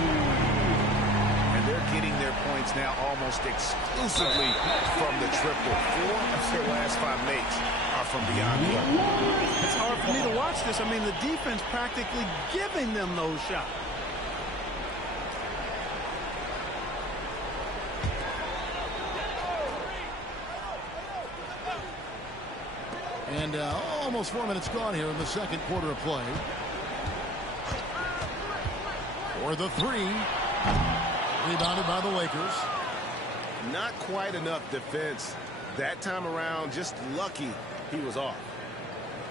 And they're getting their points now almost exclusively from the triple. 4 of their last 5 makes are from beyond the arc. It's hard for me to watch this. I mean, the defense practically giving them those shots. And almost 4 minutes gone here in the second quarter of play. For the 3. Rebounded by the Lakers. Not quite enough defense that time around. Just lucky he was off.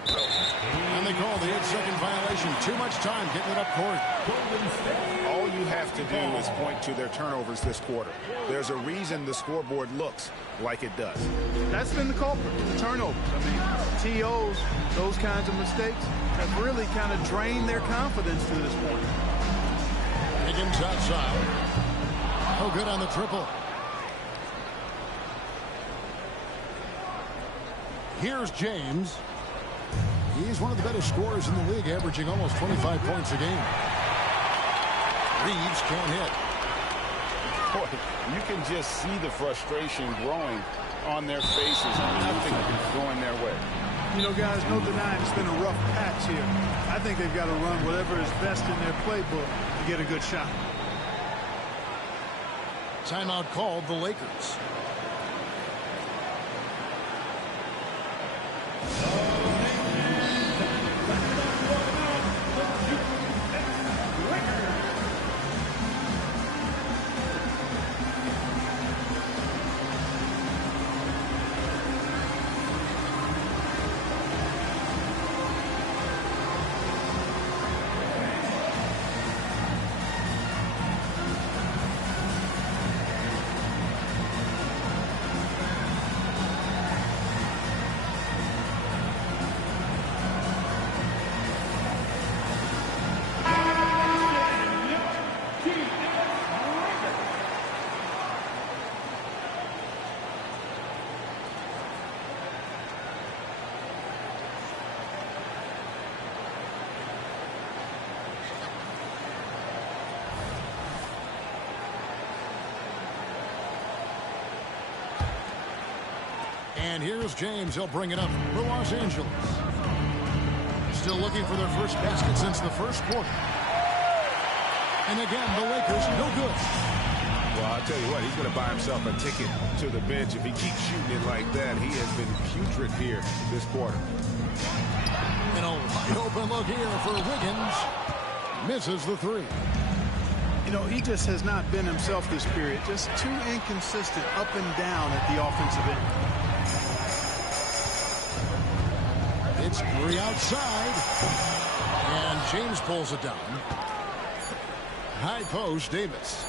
And they call the 8-second violation. Too much time getting it up court. All you have to do is point to their turnovers this quarter. There's a reason the scoreboard looks like it does. That's been the culprit, the turnovers. I mean, TOs, those kinds of mistakes have really kind of drained their confidence to this point. Higgins outside. Oh, good on the triple. Here's James. He's one of the better scorers in the league, averaging almost 25 points a game. Reeves can't hit. Boy, you can just see the frustration growing on their faces. Nothing going their way. You know, guys, no denying it's been a rough patch here. I think they've got to run whatever is best in their playbook to get a good shot. Timeout called the Lakers. And here's James. He'll bring it up for Los Angeles. Still looking for their first basket since the first quarter. And again, the Lakers no good. Well, I'll tell you what, he's going to buy himself a ticket to the bench. If he keeps shooting it like that, he has been putrid here this quarter. And a wide open look here for Wiggins. Misses the three. You know, he just has not been himself this period. Just too inconsistent up and down at the offensive end. It's three outside. And James pulls it down. High post, Davis.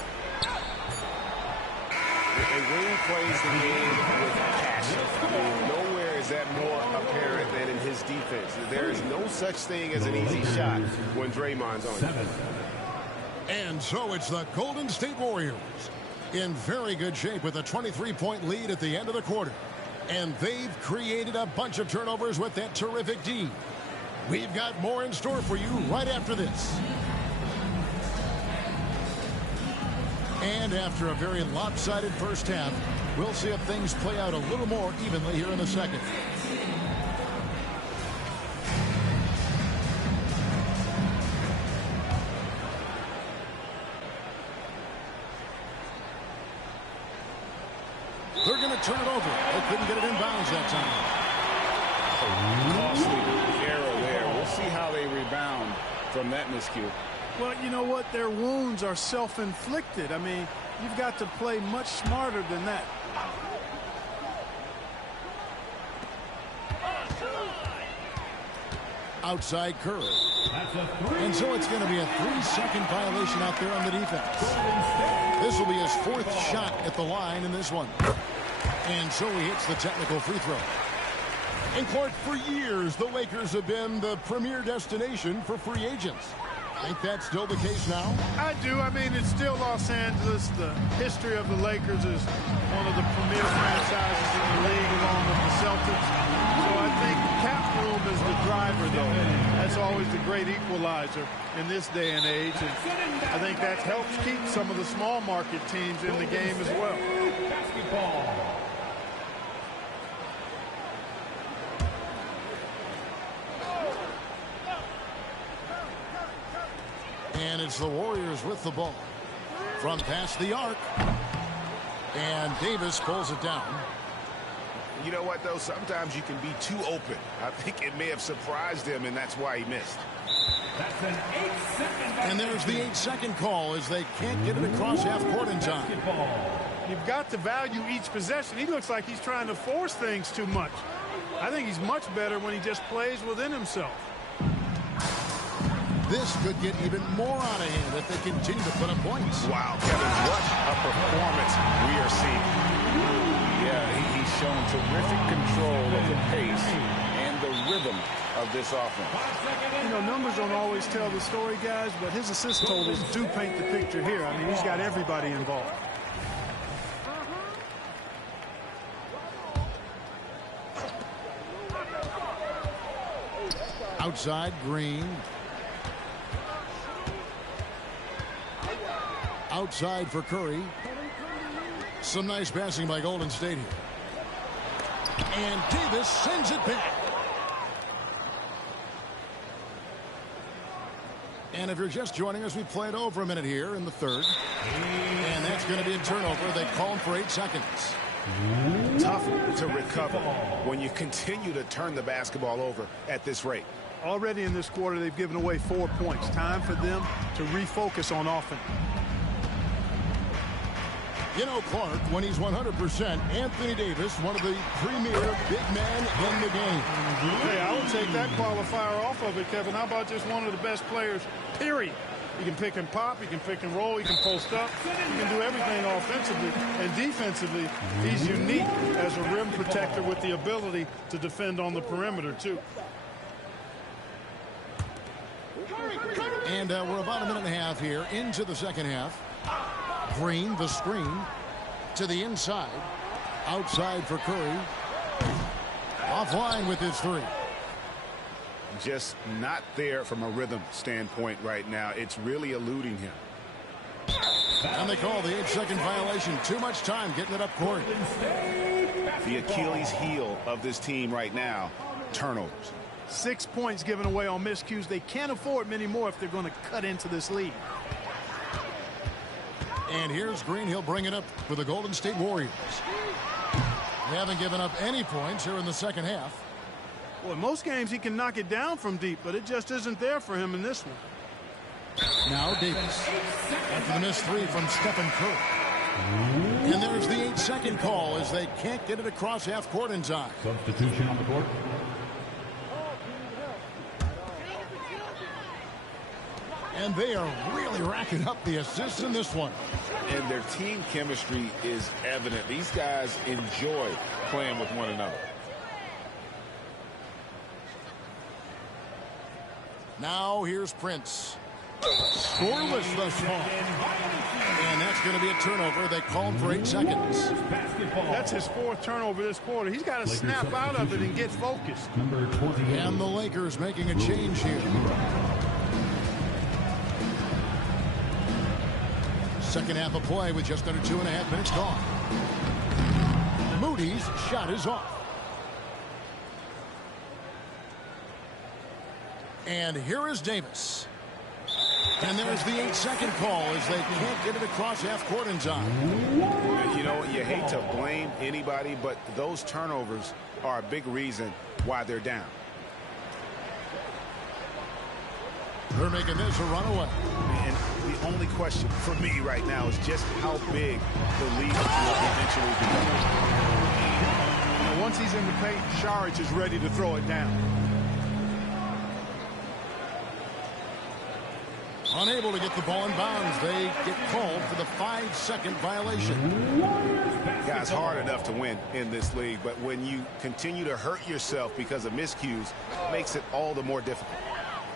A wing plays the game with passion. I mean, nowhere is that more apparent than in his defense. There is no such thing as an easy shot when Draymond's on you. And so it's the Golden State Warriors in very good shape with a 23-point lead at the end of the quarter. And they've created a bunch of turnovers with that terrific D. We've got more in store for you right after this. And after a very lopsided first half, we'll see if things play out a little more evenly here in the second. They're going to turn it over. They couldn't get it in bounds that time. Costly error there. We'll see how they rebound from that miscue. Well, you know what? Their wounds are self-inflicted. I mean, you've got to play much smarter than that. Outside Curry. And so it's going to be a 3-second violation out there on the defense. This will be his fourth shot at the line in this one. And so he hits the technical free throw. And Clark, for years, the Lakers have been the premier destination for free agents. Think that's still the case now? I do. I mean, it's still Los Angeles. The history of the Lakers is one of the premier franchises in the league along with the Celtics. So I think cap room is the driver, though. That's always the great equalizer in this day and age. And I think that helps keep some of the small market teams in the game as well. Basketball. And it's the Warriors with the ball from past the arc. And Davis pulls it down. You know what, though? Sometimes you can be too open. I think it may have surprised him, and that's why he missed. That's an 8-second. And there's the 8-second call as they can't get it across half court in time. You've got to value each possession. He looks like he's trying to force things too much. I think he's much better when he just plays within himself. This could get even more out of hand if they continue to put up points. Wow, Kevin, what a performance we are seeing. Yeah, he's shown terrific control of the pace and the rhythm of this offense. You know, numbers don't always tell the story, guys, but his assist totals do paint the picture here. I mean, he's got everybody involved. Outside, Green. Outside for Curry. Some nice passing by Golden State here. And Davis sends it back. And if you're just joining us, we played over a minute here in the third. And that's going to be a turnover. They called for 8 seconds. Tough to recover when you continue to turn the basketball over at this rate. Already in this quarter, they've given away 4 points. Time for them to refocus on offense. You know, Clark, when he's 100%, Anthony Davis, one of the premier big men in the game. Hey, I would take that qualifier off of it, Kevin. How about just one of the best players, period? You can pick and pop, you can pick and roll, you can post up, you can do everything offensively. And defensively, he's unique as a rim protector with the ability to defend on the perimeter, too. And we're about a minute and a half here into the second half. Green, the screen, to the inside. Outside for Curry. Offline with his 3. Just not there from a rhythm standpoint right now. It's really eluding him. And they call the 8-second violation. Too much time getting it up court. The Achilles heel of this team right now, turnovers. 6 points given away on miscues. They can't afford many more if they're going to cut into this lead. And here's Green. He'll bring it up for the Golden State Warriors. They haven't given up any points here in the second half. Well, in most games he can knock it down from deep, but it just isn't there for him in this one. Now Davis. After the missed 3 from Stephen Curry. And there's the 8-second call as they can't get it across half court in time. Substitution on the court. And they are really racking up the assists in this one. And their team chemistry is evident. These guys enjoy playing with one another. Now here's Prince. Scoreless thus far. And that's going to be a turnover. They called for 8 seconds. That's his 4th turnover this quarter. He's got to snap out of it and get focused. And the Lakers making a change here. Second half of play with just under 2.5 minutes gone. Moody's shot is off. And here is Davis. And there's the 8-second call as they can't get it across half court in time. You know, you hate to blame anybody, but those turnovers are a big reason why they're down. They're making this a runaway. And the only question for me right now is just how big the lead will eventually become. And once he's in the paint, Saric is ready to throw it down. Unable to get the ball in bounds. They get called for the 5-second violation. Guys, hard enough to win in this league, but when you continue to hurt yourself because of miscues, it makes it all the more difficult.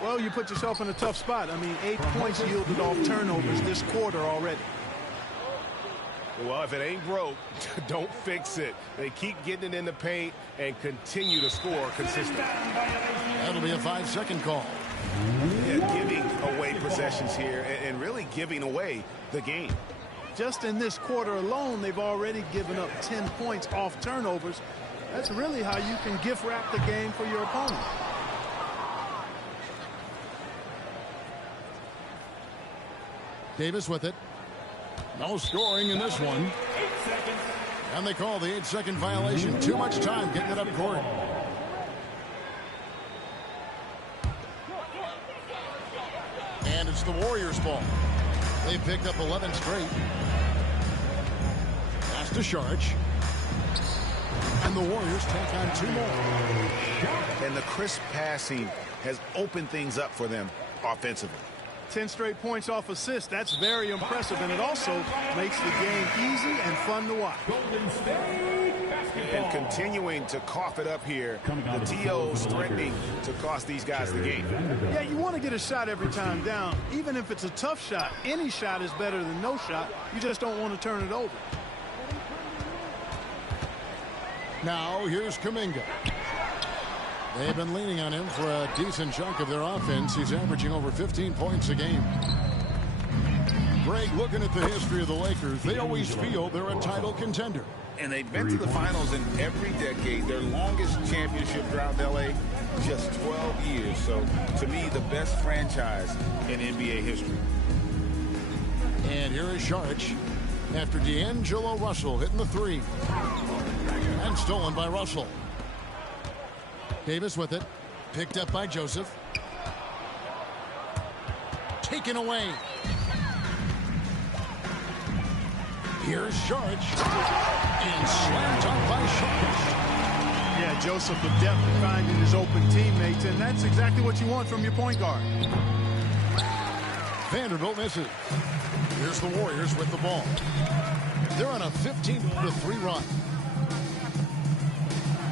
Well, you put yourself in a tough spot. I mean, 8 points yielded off turnovers this quarter already. Well, if it ain't broke, don't fix it. They keep getting it in the paint and continue to score consistently. That'll be a 5-second call. Yeah, giving away possessions here and really giving away the game. Just in this quarter alone, they've already given up 10 points off turnovers. That's really how you can gift wrap the game for your opponent. Davis with it. No scoring in this one. And they call the 8-second violation. Too much time getting it up court. And it's the Warriors' ball. They've picked up 11 straight. Pass to Saric. And the Warriors take on 2 more. And the crisp passing has opened things up for them offensively. 10 straight points off assists. That's very impressive, and it also makes the game easy and fun to watch. And continuing to cough it up here, the TO's threatening to cost these guys the game. Yeah, you want to get a shot every time down. Even if it's a tough shot, any shot is better than no shot. You just don't want to turn it over. Now here's Kuminga. They've been leaning on him for a decent chunk of their offense. He's averaging over 15 points a game. Greg, looking at the history of the Lakers, they always feel they're a title contender. And they've been to the finals in every decade. Their longest championship drought in L.A., just 12 years. So, to me, the best franchise in NBA history. And here is Saric after D'Angelo Russell hitting the three. And stolen by Russell. Davis with it. Picked up by Joseph. Taken away. Here's Saric. And slammed up by Saric. Yeah, Joseph with depth finding his open teammates, and that's exactly what you want from your point guard. Vanderbilt misses. Here's the Warriors with the ball. They're on a 15-3 run.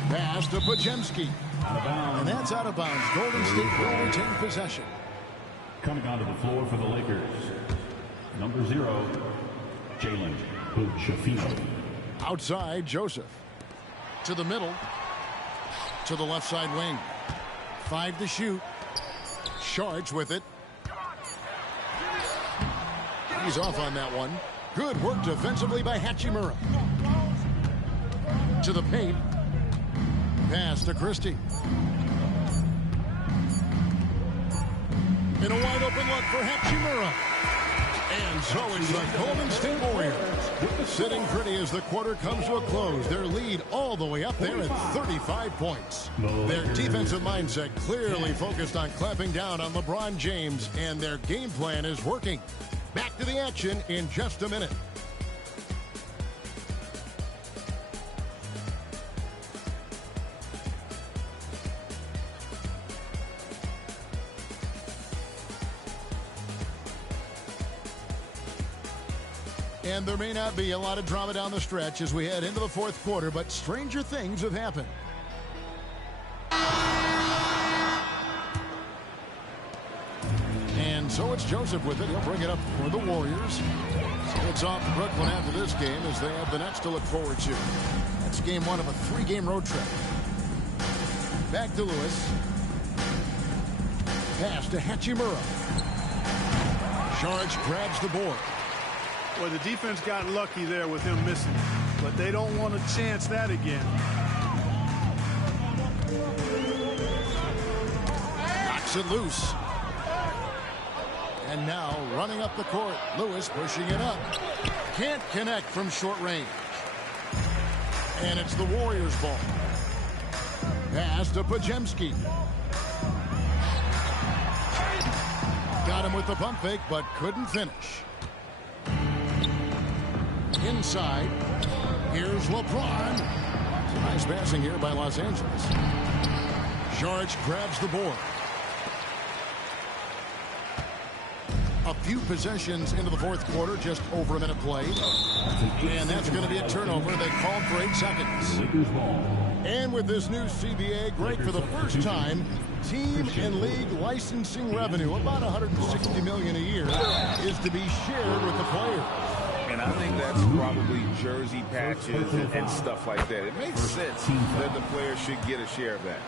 Pass to Podziemski. And that's out of bounds. Golden State will retain possession. Coming onto the floor for the Lakers, number 0, Jalen Hood-Schifino. Outside, Joseph. To the middle. To the left side wing. 5 to shoot. Saric with it. He's off on that one. Good work defensively by Hachimura. To the paint. Pass to Christie. In a wide open look for Hachimura. And so is the Golden State Warriors. Sitting pretty as the quarter comes to a close. Their lead all the way up there at 35 points. Their defensive mindset clearly focused on clamping down on LeBron James, and their game plan is working. Back to the action in just a minute. And there may not be a lot of drama down the stretch as we head into the fourth quarter, but stranger things have happened. And so it's Joseph with it. He'll bring it up for the Warriors. So it's off to Brooklyn after this game as they have the next to look forward to. That's game 1 of a 3-game road trip. Back to Lewis. Pass to Hachimura. Saric grabs the board. Well, the defense got lucky there with him missing, but they don't want to chance that again. Knocks it loose. And now running up the court. Lewis pushing it up. Can't connect from short range. And it's the Warriors' ball. Pass to Podziemski. Got him with the pump fake, but couldn't finish. Inside. Here's LeBron. Nice passing here by Los Angeles. Saric grabs the board. A few possessions into the fourth quarter, just over a minute played. And that's going to be a turnover. They called for 8 seconds. And with this new CBA, Greg, for the first time, team and league licensing revenue, about $160 million a year, is to be shared with the players. And I think that's probably jersey patches and stuff like that. It makes sense that the players should get a share of that.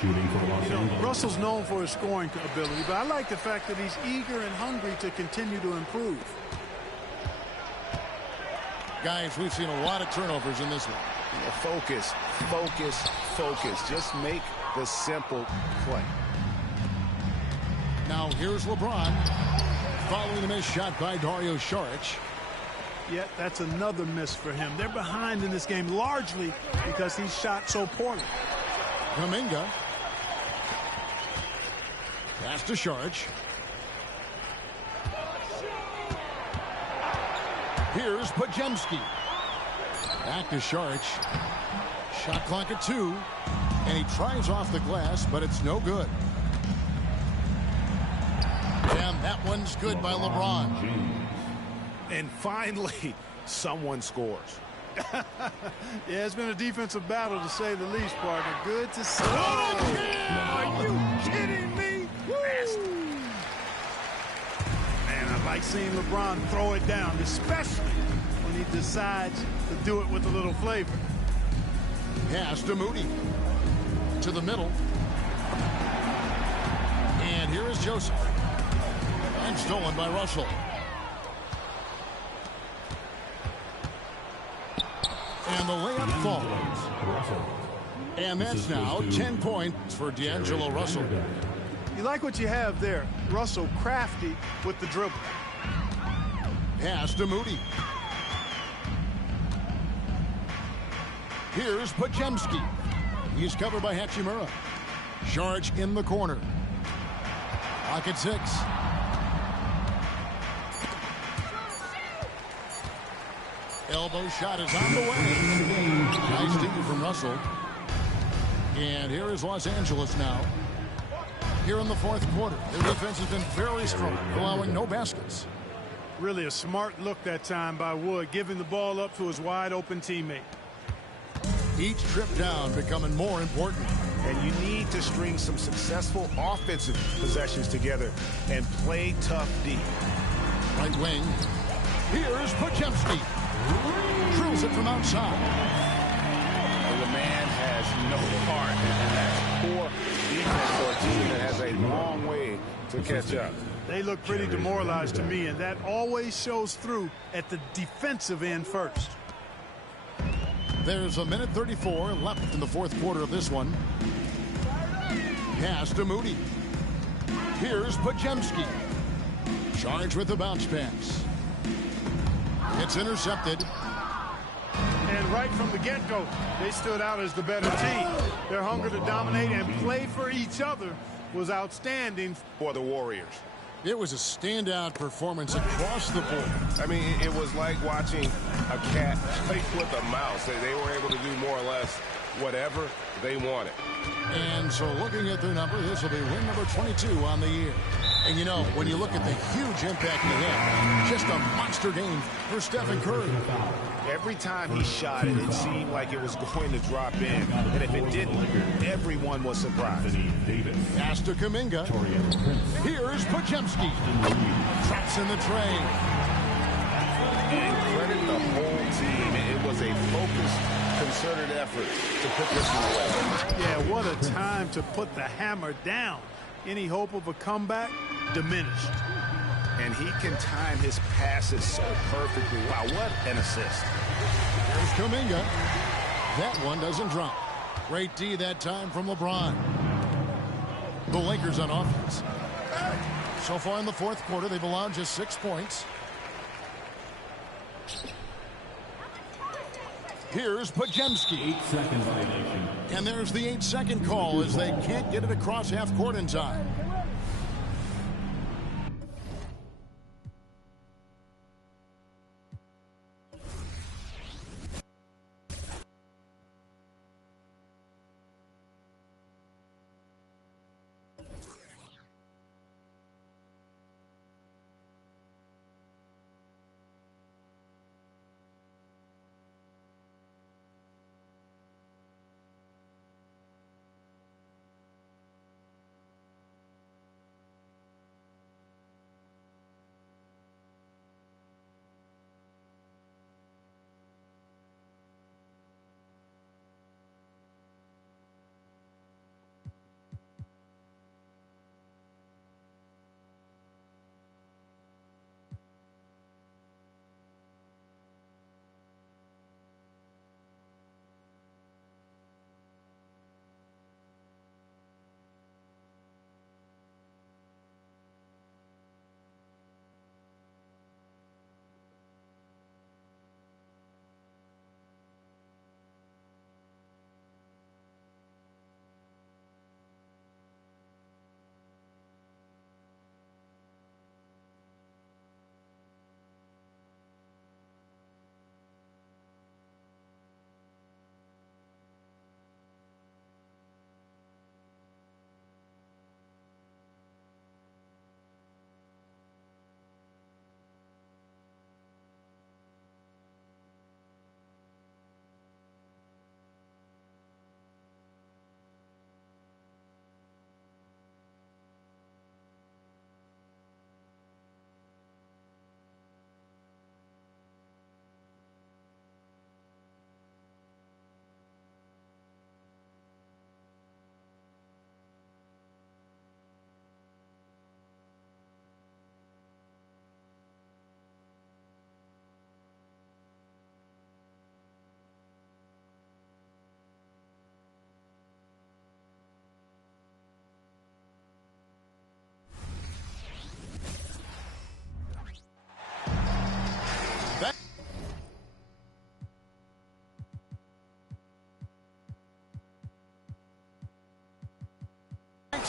Shooting for Los Angeles. Russell's known for his scoring ability, but I like the fact that he's eager and hungry to continue to improve. Guys, we've seen a lot of turnovers in this one. Focus, focus, focus. Just make the simple play. Now here's LeBron. Following the missed shot by Dario Saric. Yet that's another miss for him. They're behind in this game largely because he shot so poorly. Kuminga. Pass to Saric. Here's Podziemski. Back to Saric. Shot clock at 2. And he tries off the glass, but it's no good. And that one's good by LeBron. And finally, someone scores. Yeah, it's been a defensive battle to say the least, partner. Good to see. Oh, yeah! Are you kidding me? Man, I like seeing LeBron throw it down, especially when he decides to do it with a little flavor. Pass to Moody. To the middle. here is Joseph. And stolen by Russell. And the layup falls. And that's now 10 points for D'Angelo Russell. You like what you have there. Russell crafty with the dribble. Pass to Moody. Here's Podziemski. He's covered by Hachimura. Charge in the corner. Lock at 6. Elbow shot is on the way. Nice D from Russell. And here is Los Angeles now. Here in the fourth quarter, their defense has been very strong, allowing no baskets. Really a smart look that time by Wood, giving the ball up to his wide-open teammate. Each trip down becoming more important. And you need to string some successful offensive possessions together and play tough D. Right wing. Here's Podziemski. Drills it from outside. The man has no heart, and that's poor defense for a team that has a long way to catch up. They look pretty demoralized to me, and that always shows through at the defensive end first. There's a minute 34 left in the fourth quarter of this one. Pass to Moody. Here's Podziemski. Charged with the bounce pass. It's intercepted. And right from the get-go, they stood out as the better team. Their hunger to dominate and play for each other was outstanding For the Warriors. It was a standout performance across the board. I mean, it was like watching a cat play with a mouse. They were able to do more or less whatever they wanted. And so looking at their number, this will be win number 22 on the year. And you know, when you look at the huge impact he had, just a monster game for Stephen Curry. Every time he shot it, it seemed like it was going to drop in. And if it didn't, everyone was surprised. Pass to Kuminga. Here's Podziemski. Drops in the tray. And credit the whole team. It was a focused, concerted effort to put this one away. Yeah, what a time to put the hammer down. Any hope of a comeback diminished. And he can time his passes so perfectly. Wow, what an assist. Here's Kuminga. That one doesn't drop. Great D that time from LeBron. The Lakers on offense. So far in the fourth quarter, they've allowed just 6 points. Here's Podziemski. 8-second violation. And there's the 8-second call as they can't get it across half court in time.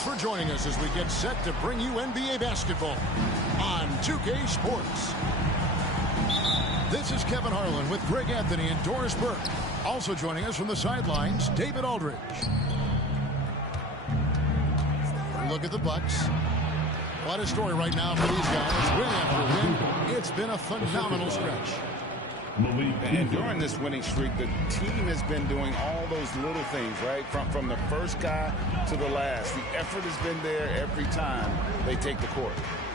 for joining us as we get set to bring you NBA basketball on 2K Sports. This is Kevin Harlan with Greg Anthony and Doris Burke. Also joining us from the sidelines, David Aldridge. Look at the Bucks. What a story right now for these guys. Win after win. It's been a phenomenal stretch. And during this winning streak, the team has been doing all those little things, right? From the first guy to the last. The effort has been there every time they take the court.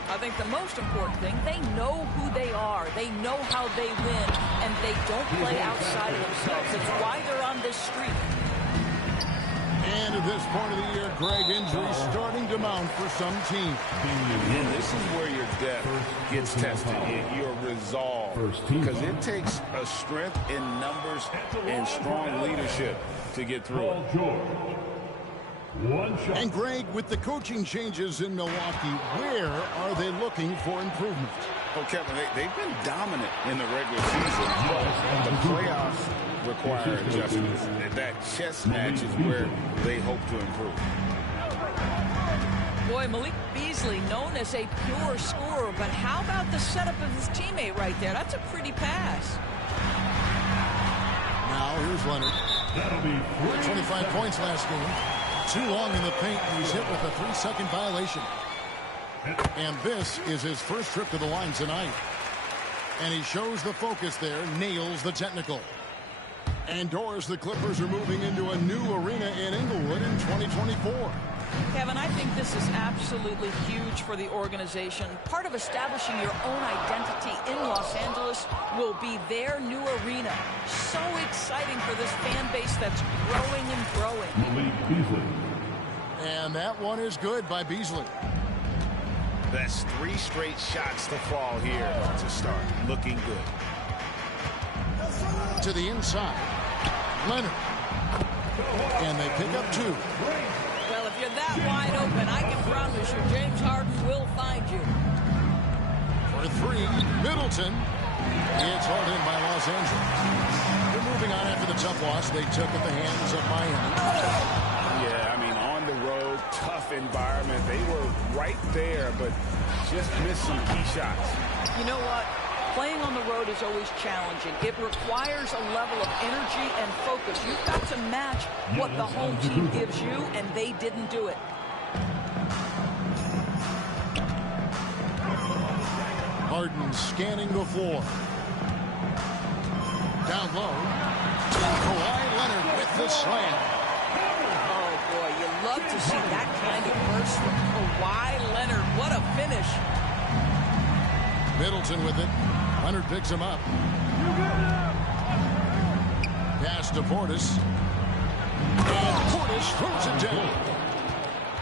I think the most important thing, they know who they are. They know how they win, and they don't play outside of themselves. It's why they're on this streak. And at this point of the year, Greg, injuries starting to mount for some teams. And this is where your depth gets tested, your resolve. Because it takes a strength in numbers and strong leadership to get through it. And Greg, with the coaching changes in Milwaukee, where are they looking for improvement? Well, Kevin, they've been dominant in the regular season, but the playoffs require adjustments. That chess match is where they hope to improve. Boy, Malik Beasley, known as a pure scorer, but how about the setup of his teammate right there? That's a pretty pass. Now, here's Leonard. That'll be 25 points last game. Too long in the paint. He's hit with a 3-second violation. And this is his first trip to the line tonight. And he shows the focus there, nails the technical. And Doris, the Clippers are moving into a new arena in Inglewood in 2024. Kevin, I think this is absolutely huge for the organization. Part of establishing your own identity in Los Angeles will be their new arena. So exciting for this fan base that's growing and growing. Malik Beasley. And that one is good by Beasley. That's 3 straight shots to fall here to start. Looking good. To the inside. Leonard. And they pick up 2. Well, if you're that wide open, I can promise you James Harden will find you. For 3, Middleton. It's hauled in by Los Angeles. They're moving on after the tough loss they took at the hands of Miami. Yeah, I mean, on the road, tough environment. They were right there, but just missed some key shots. You know what? Playing on the road is always challenging. It requires a level of energy and focus. You've got to match what the home team gives you, and they didn't do it. Harden scanning the floor. Down low. Kawhi Leonard with the slam. Oh, boy, you love to see that kind of burst from Kawhi Leonard. What a finish. Middleton with it. Leonard picks him up. Pass to Portis. And Portis throws it down.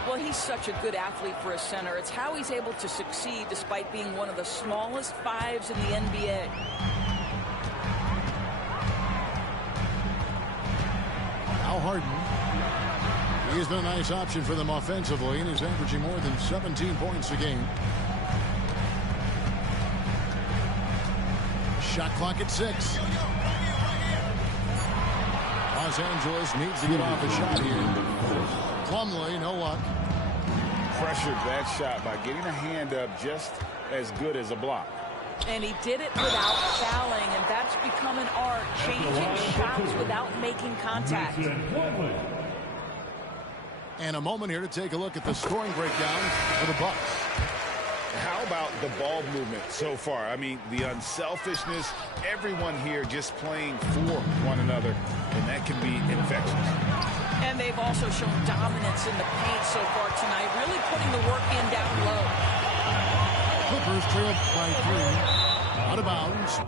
Well, he's such a good athlete for a center. It's how he's able to succeed despite being one of the smallest 5s in the NBA. Al Harden. He's been a nice option for them offensively, and he's averaging more than 17 points a game. Shot clock at 6. Los Angeles needs to get off a shot here. Plumlee, no luck. Pressured that shot by getting a hand up just as good as a block. And he did it without fouling, and that's become an art, changing shots without making contact. And a moment here to take a look at the scoring breakdown for the Bucks. How about the ball movement so far? I mean, the unselfishness, everyone here just playing for one another, and that can be infectious. And they've also shown dominance in the paint so far tonight, really putting the work in down low. Clippers trail by 3. Out of bounds.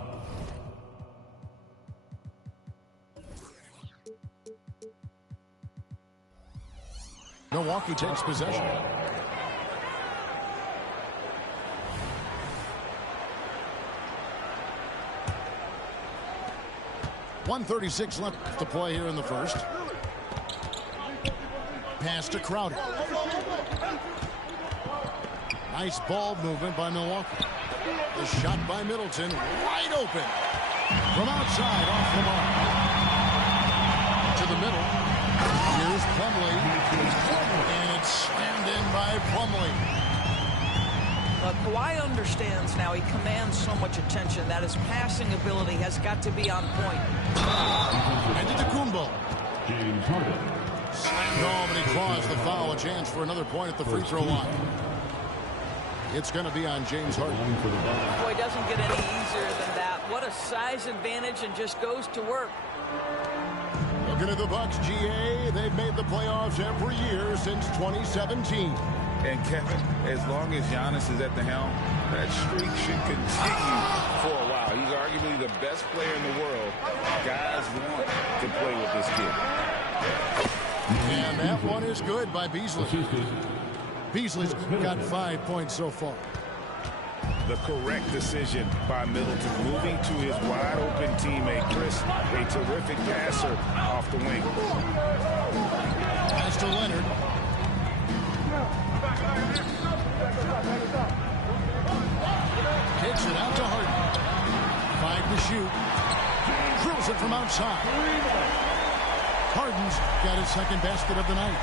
Milwaukee takes possession. .136 left to play here in the first. Pass to Crowder. Nice ball movement by Milwaukee. The shot by Middleton, wide open. From outside, off the mark. To the middle. Here's Plumlee. And it's slammed in by Plumlee. Kawhi understands now. He commands so much attention that his passing ability has got to be on point. Antetokounmpo. James Harden. No, but he claws the foul. A chance for another point at the free throw line. It's going to be on James Harden. Boy, it doesn't get any easier than that. What a size advantage, and just goes to work. Looking at the Bucks, GA, they've made the playoffs every year since 2017. And Kevin, as long as Giannis is at the helm, that streak should continue for a while. He's arguably the best player in the world. Guys want to play with this kid. And that one is good by Beasley. Beasley's got 5 points so far. The correct decision by Middleton, moving to his wide-open teammate, Chris, a terrific passer off the wing. Pass to Leonard. Kicks it out to Harden. 5 to shoot. Drills it from outside. Harden's got his second basket of the night.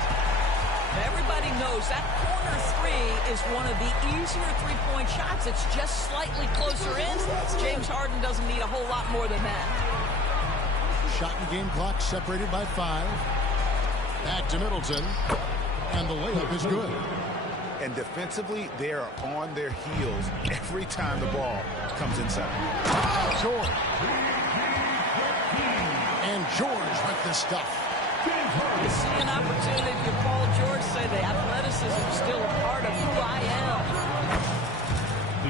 Everybody knows that corner three is one of the easier three-point shots. It's just slightly closer in. James Harden doesn't need a whole lot more than that. Shot and game clock separated by 5. Back to Middleton. And the layup is good. And defensively, they are on their heels every time the ball comes inside. George. And George with the stuff. You see an opportunity to Paul George say the athleticism is still a part of who I am.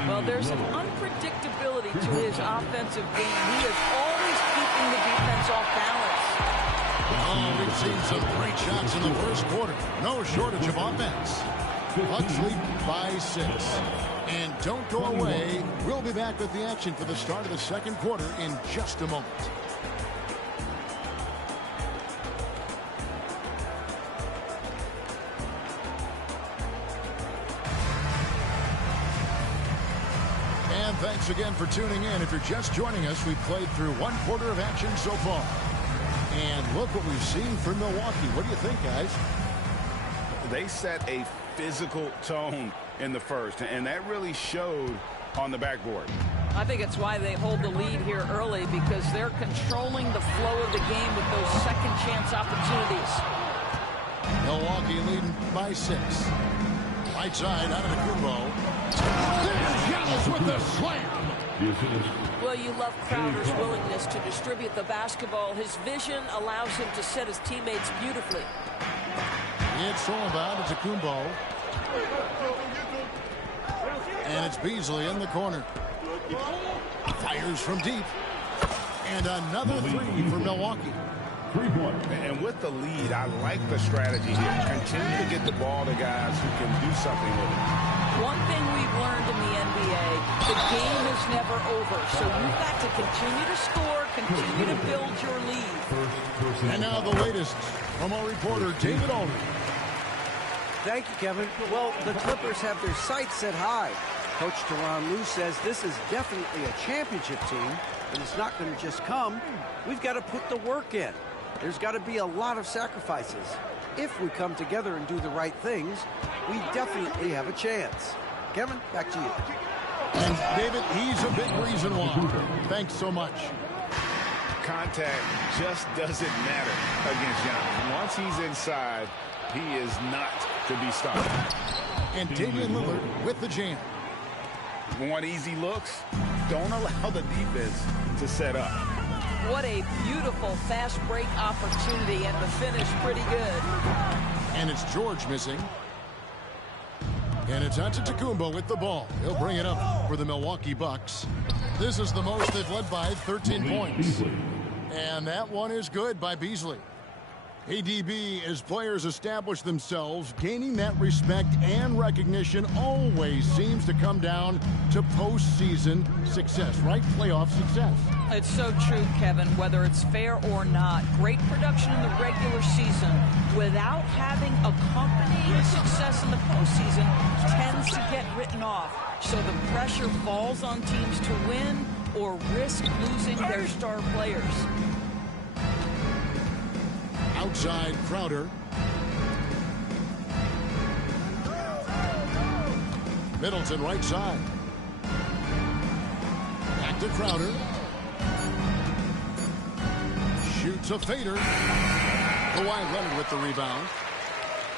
Well, there's an unpredictability to his offensive game. He is always keeping the defense off balance. Oh, we've seen some great shots in the first quarter. No shortage of offense. Bucks lead by 6. And don't go away. We'll be back with the action for the start of the second quarter in just a moment. And thanks again for tuning in. If you're just joining us, we've played through 1 quarter of action so far. And look what we've seen from Milwaukee. What do you think, guys? They set a physical tone in the first, and that really showed on the backboard. I think it's why they hold the lead here early, because they're controlling the flow of the game with those second chance opportunities. Milwaukee leading by 6. Right side out of the Kumbo. There's Giannis with the slam. Well, you love Crowder's willingness to distribute the basketball. His vision allows him to set his teammates beautifully. It's all about Kumbo. And it's Beasley in the corner. Fires from deep. And another 3 for Milwaukee. 3-point. And with the lead, I like the strategy here. Continue to get the ball to guys who can do something with it. One thing we've learned in the NBA, the game is never over. So you've got to continue to score, continue to build your lead. And now the latest from our reporter, David Aldridge. Thank you, Kevin. Well, the Clippers have their sights set high. Coach Tyronn Lue says this is definitely a championship team, but it's not going to just come. We've got to put the work in. There's got to be a lot of sacrifices. If we come together and do the right things, we definitely have a chance. Kevin, back to you. And David, he's a big reason why. Thanks so much. Contact just doesn't matter against Giannis. Once he's inside, he is not to be stopped. And Damian Lillard with the jam. Want easy looks? Don't allow the defense to set up. What a beautiful fast break opportunity, and the finish pretty good. And it's George missing. And it's Antetokounmpo with the ball. He'll bring it up for the Milwaukee Bucks. This is the most they've led by 13 points. And that one is good by Beasley. ADB, as players establish themselves, gaining that respect and recognition always seems to come down to postseason success, right? Playoff success. It's so true, Kevin, whether it's fair or not. Great production in the regular season without having accompanying success in the postseason tends to get written off. So the pressure falls on teams to win or risk losing their star players. Outside Crowder. Middleton right side. Back to Crowder. Shoots a fader. Kawhi Leonard with the rebound.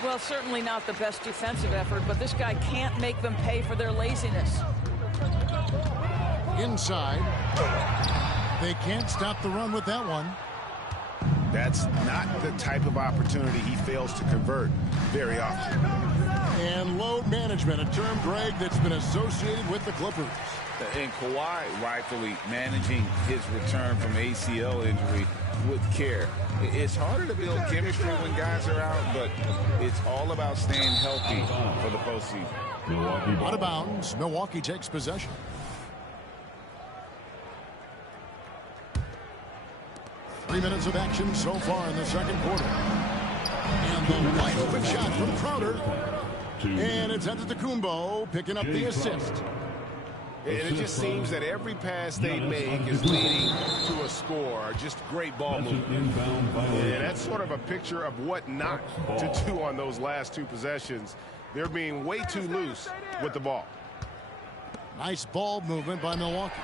Well, certainly not the best defensive effort, but this guy can't make them pay for their laziness. Inside. They can't stop the run with that one. That's not the type of opportunity he fails to convert very often. And load management, a term, Greg, that's been associated with the Clippers. And Kawhi rightfully managing his return from ACL injury with care. It's harder to build chemistry when guys are out, but it's all about staying healthy for the postseason. Out of bounds. Milwaukee takes possession. Three minutes of action so far in the second quarter. And the wide open shot from Crowder. And it's Antetokounmpo picking up the assist. And it just seems that every pass they make is leading to a score. Just great ball movement. And that's sort of a picture of what not to do on those last two possessions. They're being way too loose with the ball. Nice ball movement by Milwaukee.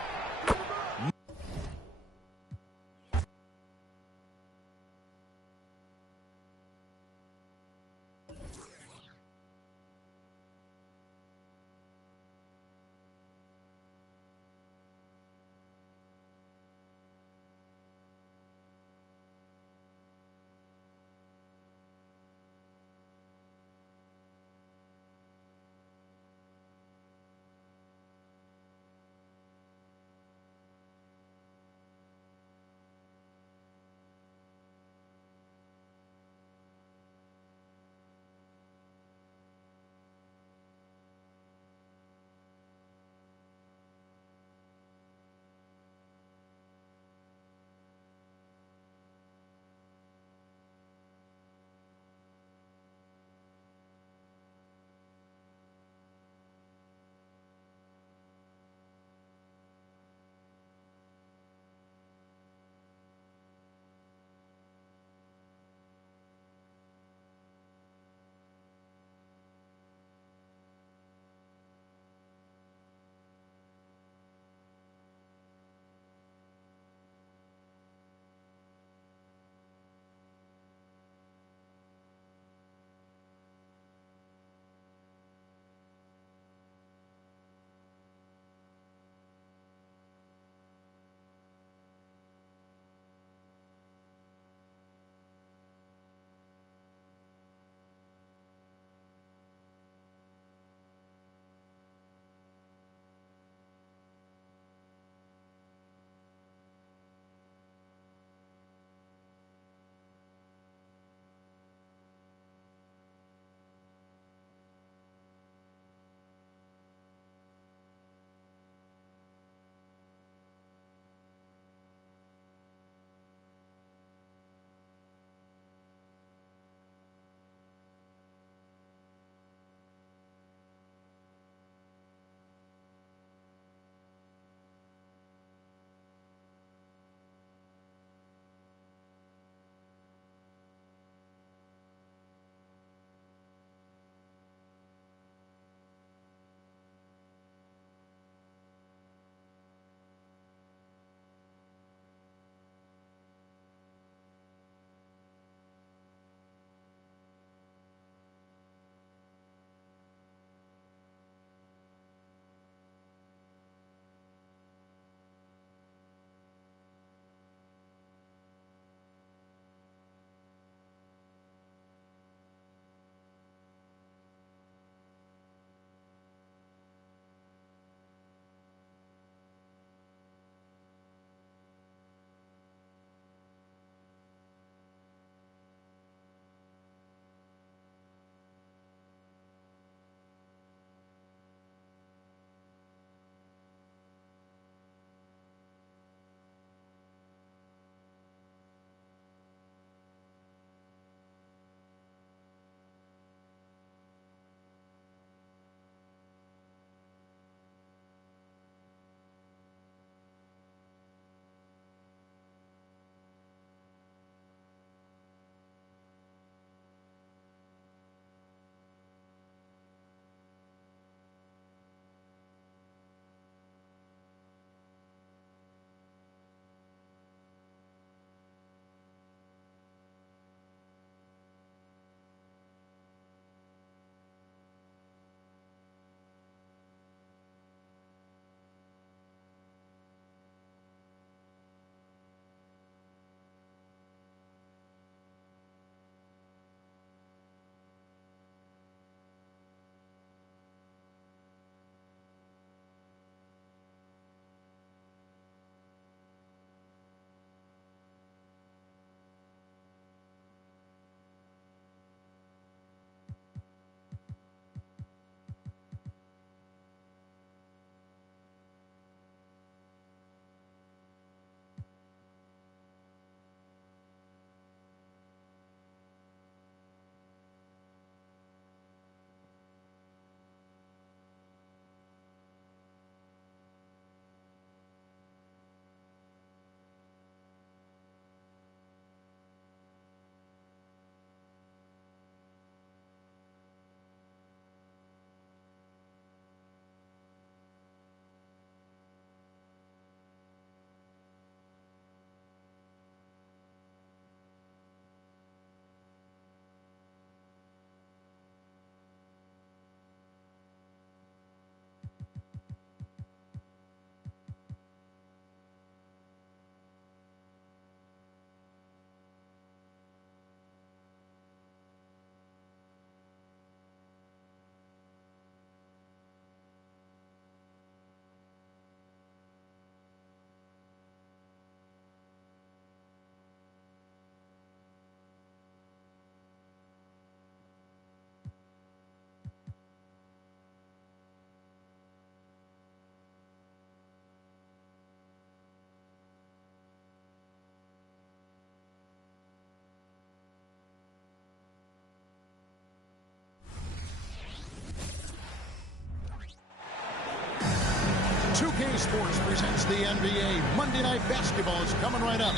2K Sports presents the NBA. Monday Night Basketball is coming right up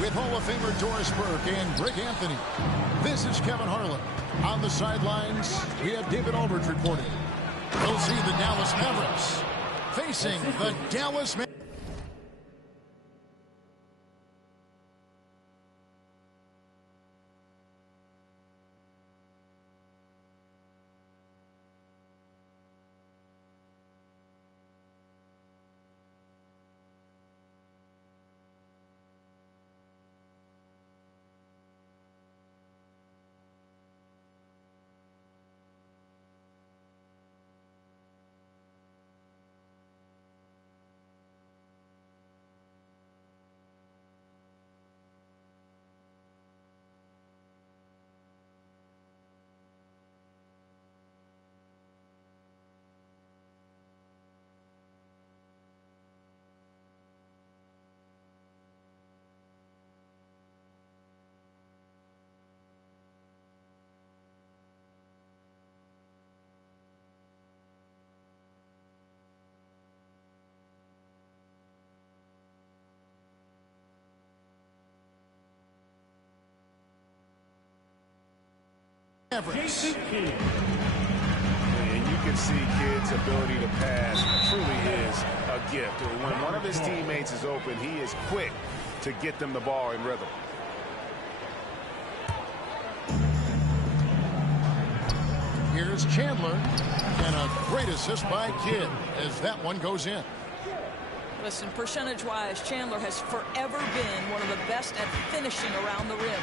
with Hall of Famer Doris Burke and Greg Anthony. This is Kevin Harlan. On the sidelines, we have David Aldridge reporting. We'll see the Dallas Mavericks facing the Dallas Mavericks. And you can see Kidd's ability to pass truly is a gift. When one of his teammates is open, he is quick to get them the ball in rhythm. Here's Chandler, and a great assist by Kidd as that one goes in. Listen, percentage-wise, Chandler has forever been one of the best at finishing around the rim.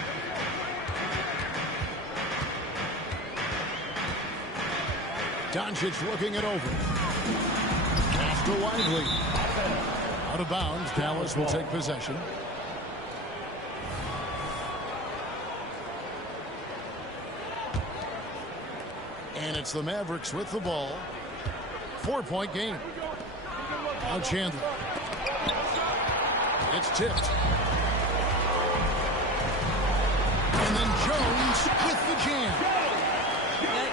Doncic looking it over. Pass to Lively. Out of bounds. Dallas will take possession. And it's the Mavericks with the ball. 4-point game. Now Chandler. It's tipped. And then Jones with the jam.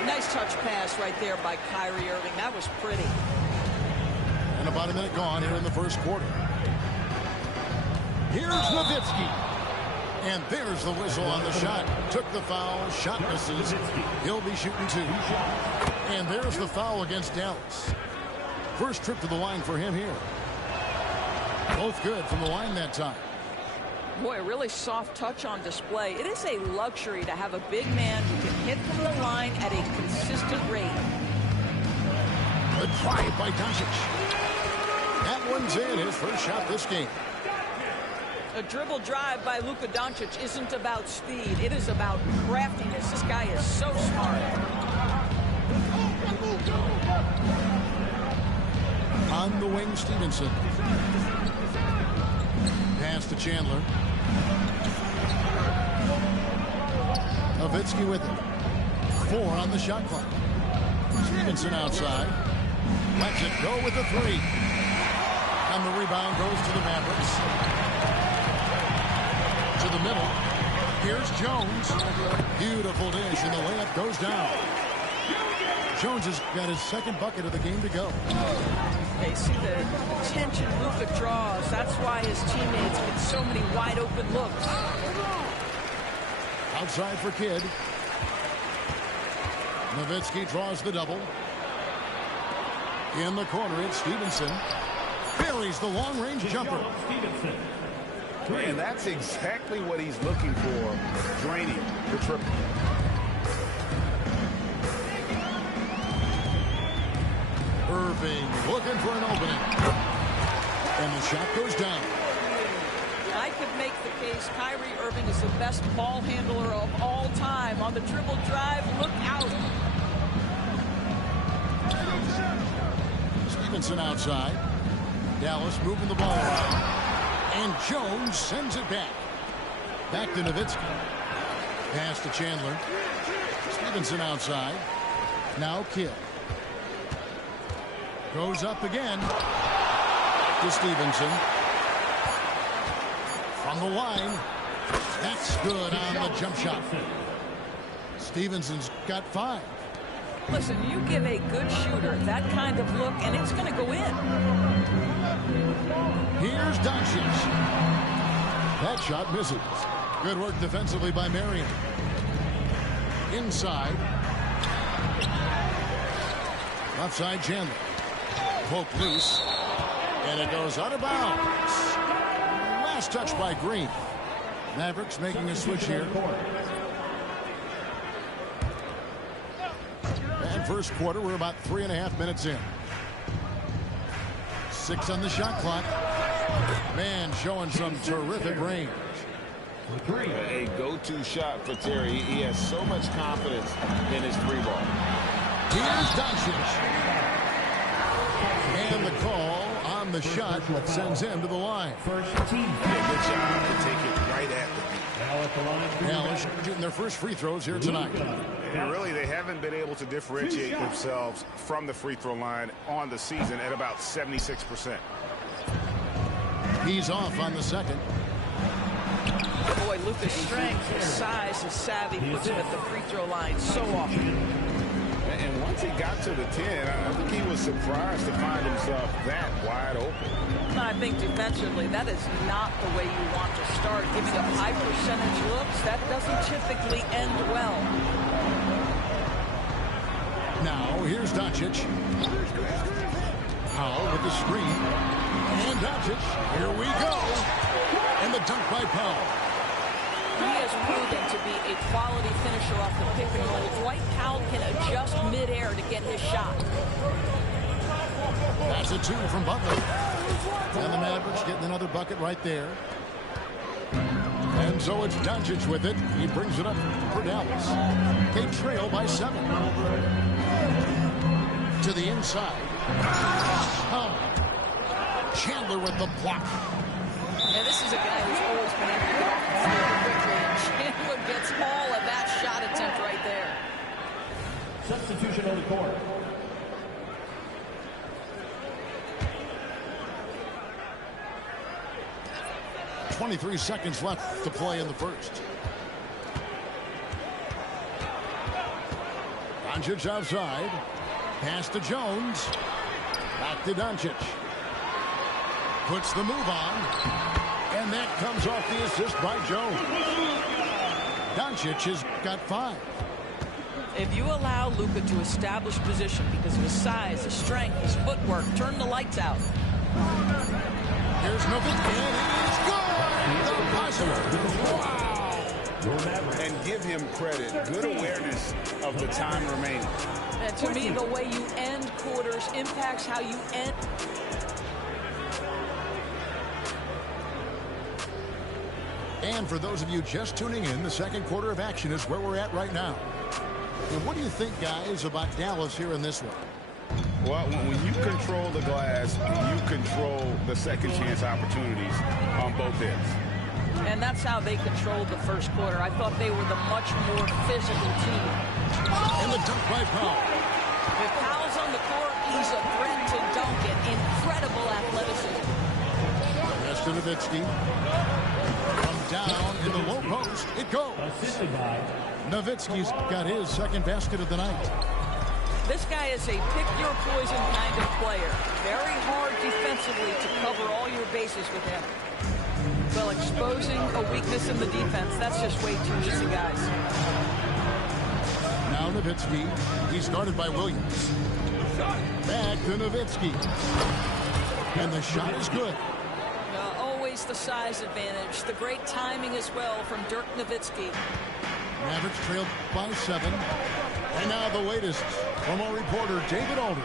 Nice touch pass right there by Kyrie Irving. That was pretty. And about a minute gone here in the first quarter. Here's Nowitzki. And there's the whistle on the shot. Took the foul. Shot misses. He'll be shooting two. And there's the foul against Dallas. First trip to the line for him here. Both good from the line that time. Boy, a really soft touch on display. It is a luxury to have a big man who can hit from the line at a consistent rate. The drive by Doncic. That one's in, his first shot this game. A dribble drive by Luka Doncic isn't about speed. It is about craftiness. This guy is so smart. On the wing, Stevenson. Pass to Chandler. Nowitzki with it. 4 on the shot clock. Stevenson outside. Lets it go with the 3. And the rebound goes to the Mavericks. To the middle. Here's Jones. Beautiful dish, and the layup goes down. Jones has got his second bucket of the game to go. Okay, see the attention Luka draws. That's why his teammates get so many wide open looks. Outside for Kidd. Nowitzki draws the double. In the corner, it's Stevenson. Buries the long-range jumper. And that's exactly what he's looking for, draining the triple. Irving looking for an opening. And the shot goes down. I could make the case Kyrie Irving is the best ball handler of all time. On the dribble drive, look out. Stevenson outside. Dallas moving the ball around. And Jones sends it back. Back to Nowitzki. Pass to Chandler. Stevenson outside. Now Kidd. Goes up again to Stevenson. From the line. That's good on the jump shot. Stevenson's got 5. Listen, you give a good shooter that kind of look, and it's going to go in. Here's Doncic. That shot misses. Good work defensively by Marion. Inside. Left side Chandler. Poked loose. And it goes out of bounds. Last touch by Green. Mavericks making a switch here. And first quarter, we're about 3.5 minutes in. 6 on the shot clock. Man showing some terrific range. A go-to shot for Terry. He has so much confidence in his three ball. Here's Doncic. And the call on the shot sends him to the line. First team. Yeah, good job to take it right at the Dallas shooting their first free throws here tonight. And really, they haven't been able to differentiate themselves from the free throw line on the season at about 76%. He's off on the second. Boy, Luka's strength, his size, his savvy puts him at the free throw line so often. And once he got to the 10, I think he was surprised to find himself that wide open. I think defensively, that is not the way you want to start. Giving up high percentage looks, that doesn't typically end well. Now, here's Doncic. Powell with the screen. And Doncic, here we go. And the dunk by Powell. He has proven to be a quality finisher off the pick and roll. Dwight Powell can adjust midair to get his shot. That's a 2 from Butler. And the Mavericks getting another bucket right there. And so it's Doncic with it. He brings it up for Dallas. They trail by 7. To the inside. Chandler with the block. Yeah, this is a guy who's always been able to get off the floor quickly, and Chandler gets all of that shot attempt right there. Substitution on the court. .23 seconds left to play in the first. Doncic outside. Pass to Jones. Back to Doncic. Puts the move on. And that comes off the assist by Jones. Doncic has got 5. If you allow Luka to establish position because of his size, his strength, his footwork, turn the lights out. Here's Nowitzki, and he's good! The buzzer! Wow! And give him credit. Good awareness of the time remaining. And to me, the way you end quarters impacts how you end. And for those of you just tuning in, the second quarter of action is where we're at right now. And what do you think, guys, about Dallas here in this one? Well, when you control the glass, you control the second chance opportunities on both ends. And that's how they controlled the first quarter. I thought they were the much more physical team. And the dunk by Powell. If Powell's on the court, he's a threat to dunk it. Incredible athleticism. Pass to Nowitzki. From down in the low post, it goes. Nowitzki's got his second basket of the night. This guy is a pick-your-poison kind of player. Very hard defensively to cover all your bases with him. Well, exposing a weakness in the defense, that's just way too easy, guys. Now Nowitzki. He's guarded by Williams. Back to Nowitzki. And the shot is good. Always the size advantage. The great timing as well from Dirk Nowitzki. Mavericks trailed by 7. And now the latest from our reporter, David Aldridge.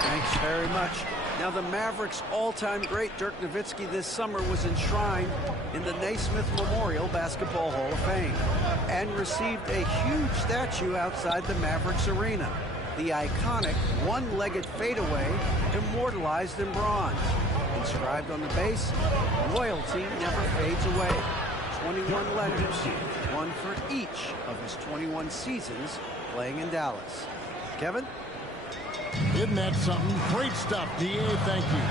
Thanks very much. Now the Mavericks' all-time great Dirk Nowitzki this summer was enshrined in the Naismith Memorial Basketball Hall of Fame and received a huge statue outside the Mavericks arena. The iconic one-legged fadeaway immortalized in bronze. Inscribed on the base, loyalty never fades away. 21 letters, one for each of his 21 seasons playing in Dallas. Kevin? Isn't that something? Great stuff, D.A. Thank you.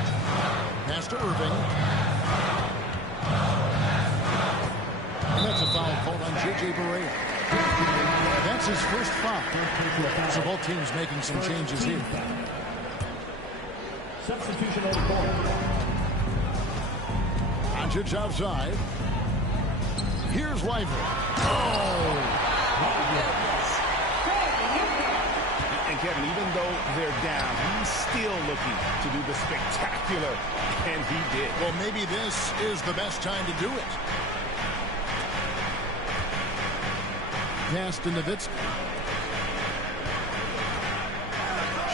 Pass to Irving. And that's a foul called on J.J. Barea. That's his first foul. So both teams making some changes here. Substitution on the court. Doncic outside. Here's Lively. Oh! And Kevin, even though they're down, he's still looking to do the spectacular, and he did. Well, maybe this is the best time to do it. Pass to Nowitzki.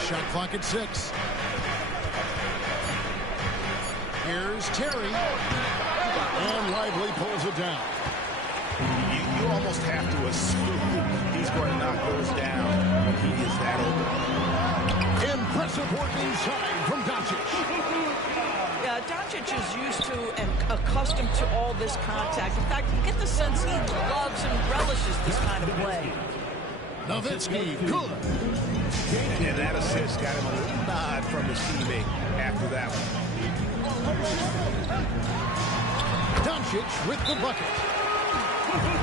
Shot clock at 6. Here's Terry. And Lively pulls it down. You almost have to assume he's going to knock those down when he is that open. Impressive work inside from Doncic. Yeah, Doncic is used to and accustomed to all this contact. In fact, you get the sense he loves and relishes this kind of play. Nowitzki, good. And that assist got him a little nod from his teammate after that one. Doncic with the bucket.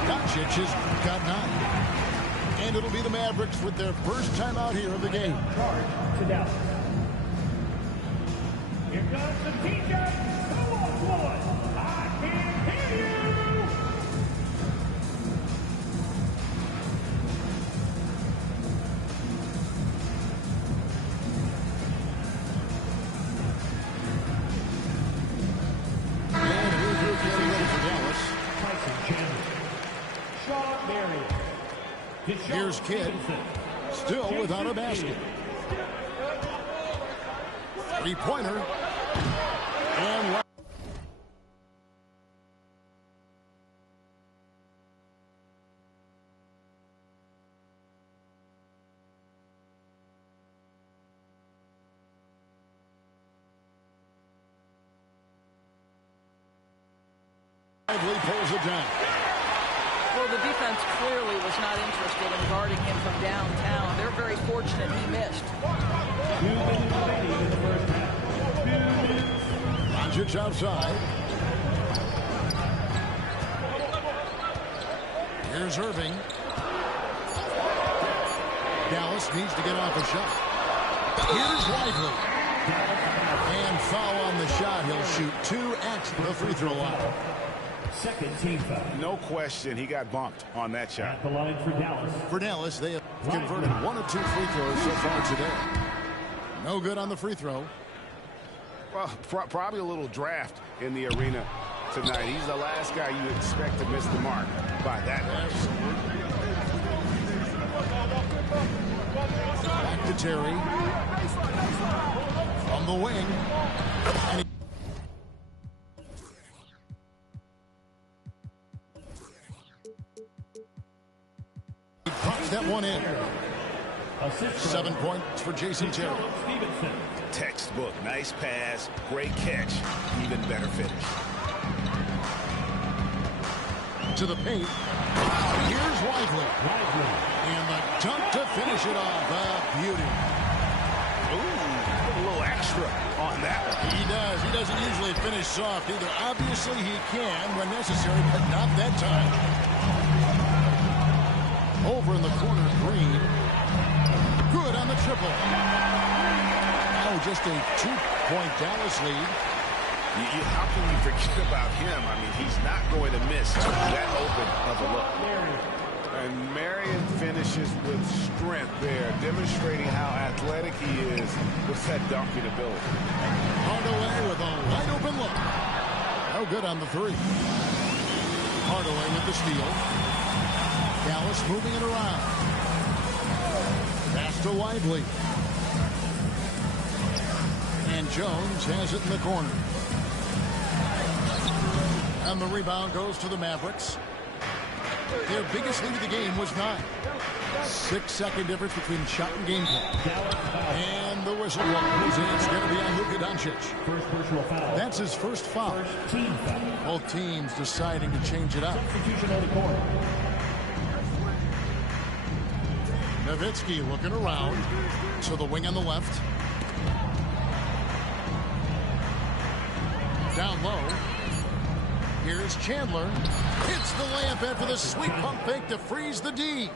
Doncic has got 9. And it'll be the Mavericks with their first time out here of the game. Charge to Dallas. Here comes the teacher. Come on, boys. I can hear you. And here's your getting ready for Dallas. Tyson Chandler. Shaw Marion. Here's Kidd, still without a basket. Three-pointer. And Lively pulls it down. Well, the defense clearly was not interested in guarding him from downtown. They're very fortunate he missed. 2 minutes remaining in the first half. 2 minutes. Doncic outside. Here's Irving. Dallas needs to get off a shot. Here's Lively. And foul on the shot. He'll shoot 2 at the free throw line. Second team foul. No question, he got bumped on that shot. At the line for Dallas. For Dallas, they have converted 1 of 2 free throws so far today. No good on the free throw. Well, probably a little draft in the arena tonight. He's the last guy you expect to miss the mark by that much. Back to Terry. From the wing. And he pops that one in. 7 points for Jason Terry. Textbook, nice pass, great catch, even better finish. To the paint. Here's Lively. And the dunk to finish it off. A beauty. Ooh, a little extra on that one. He does. He doesn't usually finish soft either. Obviously, he can when necessary, but not that time. Over in the corner, Green. Good on the triple. Now just a 2-point Dallas lead. How can you forget about him? I mean, he's not going to miss that open of a look. And Marion finishes with strength there, demonstrating how athletic he is with that dunking ability. Hardaway with a wide open look. No good on the 3. Hardaway with the steal. Dallas moving it around. Pass to Lively. And Jones has it in the corner. And the rebound goes to the Mavericks. Their biggest lead of the game was 9. 6-second difference between shot and game clock. And the whistle blows. And it's going to be on Luka Doncic. First personal foul. That's his first foul. First team foul. Both teams deciding to change it up. Substitution on the court. Nowitzki looking around to the wing on the left. Down low. Here's Chandler. Hits the layup after the sweet pump fake to freeze the D.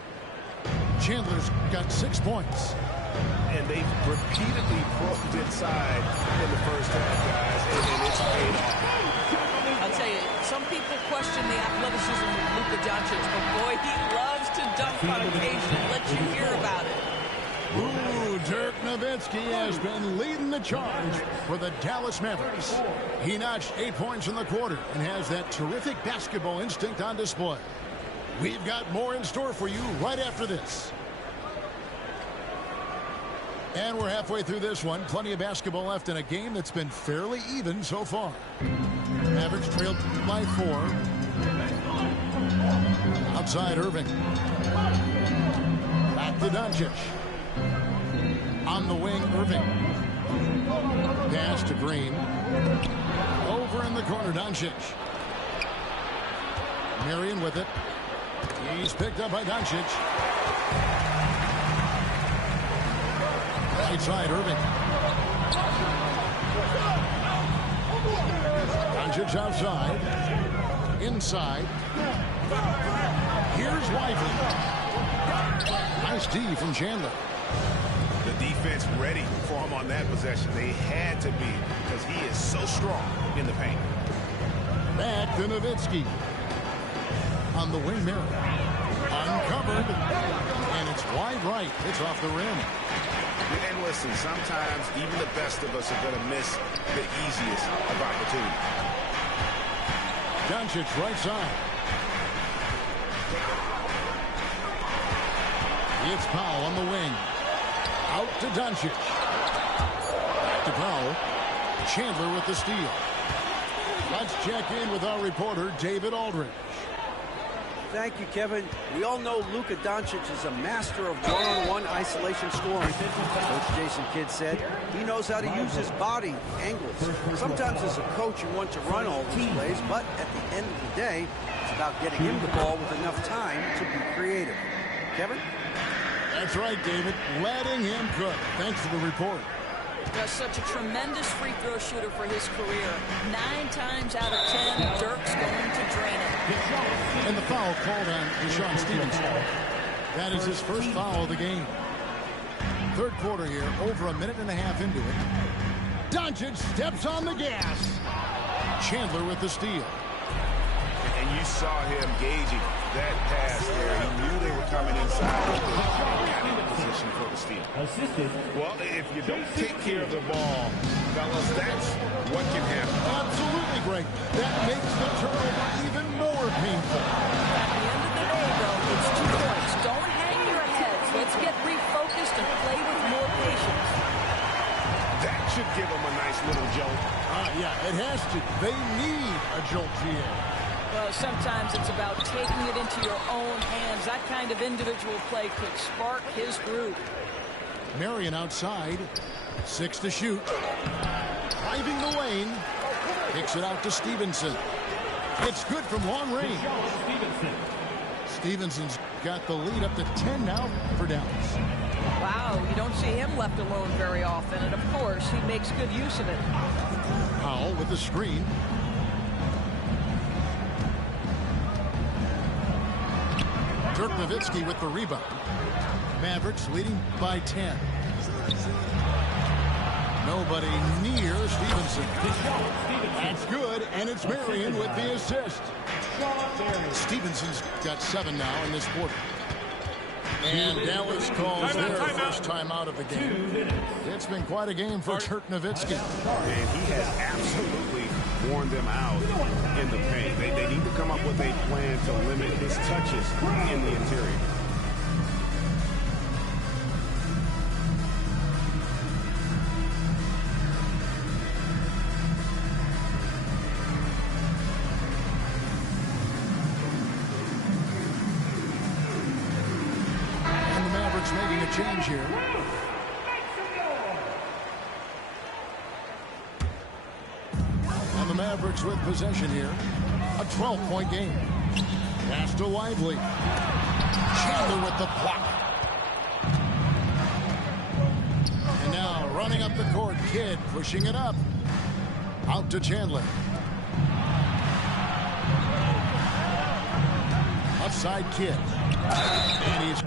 Chandler's got 6 points. And they've repeatedly broke inside in the first half, guys, and it's paid off. I'll tell you, some people question the athleticism of Luka Doncic, but boy, he loves to dunk on occasion. Let you hear about it. Ooh, Dirk Nowitzki has been leading the charge for the Dallas Mavericks. He notched 8 points in the quarter and has that terrific basketball instinct on display. We've got more in store for you right after this. And we're halfway through this one. Plenty of basketball left in a game that's been fairly even so far. Mavericks trailed by 4. Outside Irving. Back to Doncic. On the wing, Irving. Pass to Green. Over in the corner, Doncic. Marion with it. He's picked up by Doncic. Right side, Irving. Doncic outside. Inside. Here's Lively. Nice D from Chandler. The defense ready for him on that possession. They had to be because he is so strong in the paint. Back to Nowitzki. On the wing, Merrill. Uncovered. And it's wide right. It's off the rim. And listen, sometimes even the best of us are going to miss the easiest of opportunities. Doncic right side. It's Powell on the wing. Out to Doncic. Back to Powell. Chandler with the steal. Let's check in with our reporter, David Aldridge. Thank you, Kevin. We all know Luka Doncic is a master of one-on-one isolation scoring. Coach Jason Kidd said he knows how to use his body, angles. Sometimes as a coach you want to run all these plays, but at the end of the day, it's about getting him the ball with enough time to be creative. Kevin? That's right, David. Letting him cook. Thanks for the report. Does such a tremendous free throw shooter for his career. 9 times out of 10, Dirk's going to drain it. And the foul called on Deshaun Stevenson. That is his first foul of the game. Third quarter here, over a minute and a half into it. Doncic steps on the gas. Chandler with the steal. And you saw him gauging that pass there. He knew they were coming inside. Got in position for the steal. Well, if you don't take care of the ball, fellas, that's what can happen. Absolutely great. That makes the turnover even more painful. At the end of the day, though, it's 2 points. Don't hang your heads. Let's get refocused and play with more patience. That should give them a nice little jolt. Yeah, it has to. They need a jolt here. Well, sometimes it's about taking it into your own hands. That kind of individual play could spark his group. Marion outside. 6 to shoot. Driving the lane. Kicks it out to Stevenson. It's good from long range. Stevenson's got the lead up to 10 now for Dallas. Wow, you don't see him left alone very often. And, of course, he makes good use of it. Powell with the screen. Dirk Nowitzki with the rebound. Mavericks leading by 10. Nobody near Stevenson. That's good, and it's Marion with the assist. Stevenson's got 7 now in this quarter. And Dallas calls their first time out of the game. It's been quite a game for Dirk Nowitzki. And he has absolutely worn them out in the paint. They need to come up with a plan to limit his touches in the interior. Making a change here. And the Mavericks with possession here. A 12-point game. Pass to Lively. Chandler with the block. And now running up the court, Kidd pushing it up. Out to Chandler. onside kick. And he's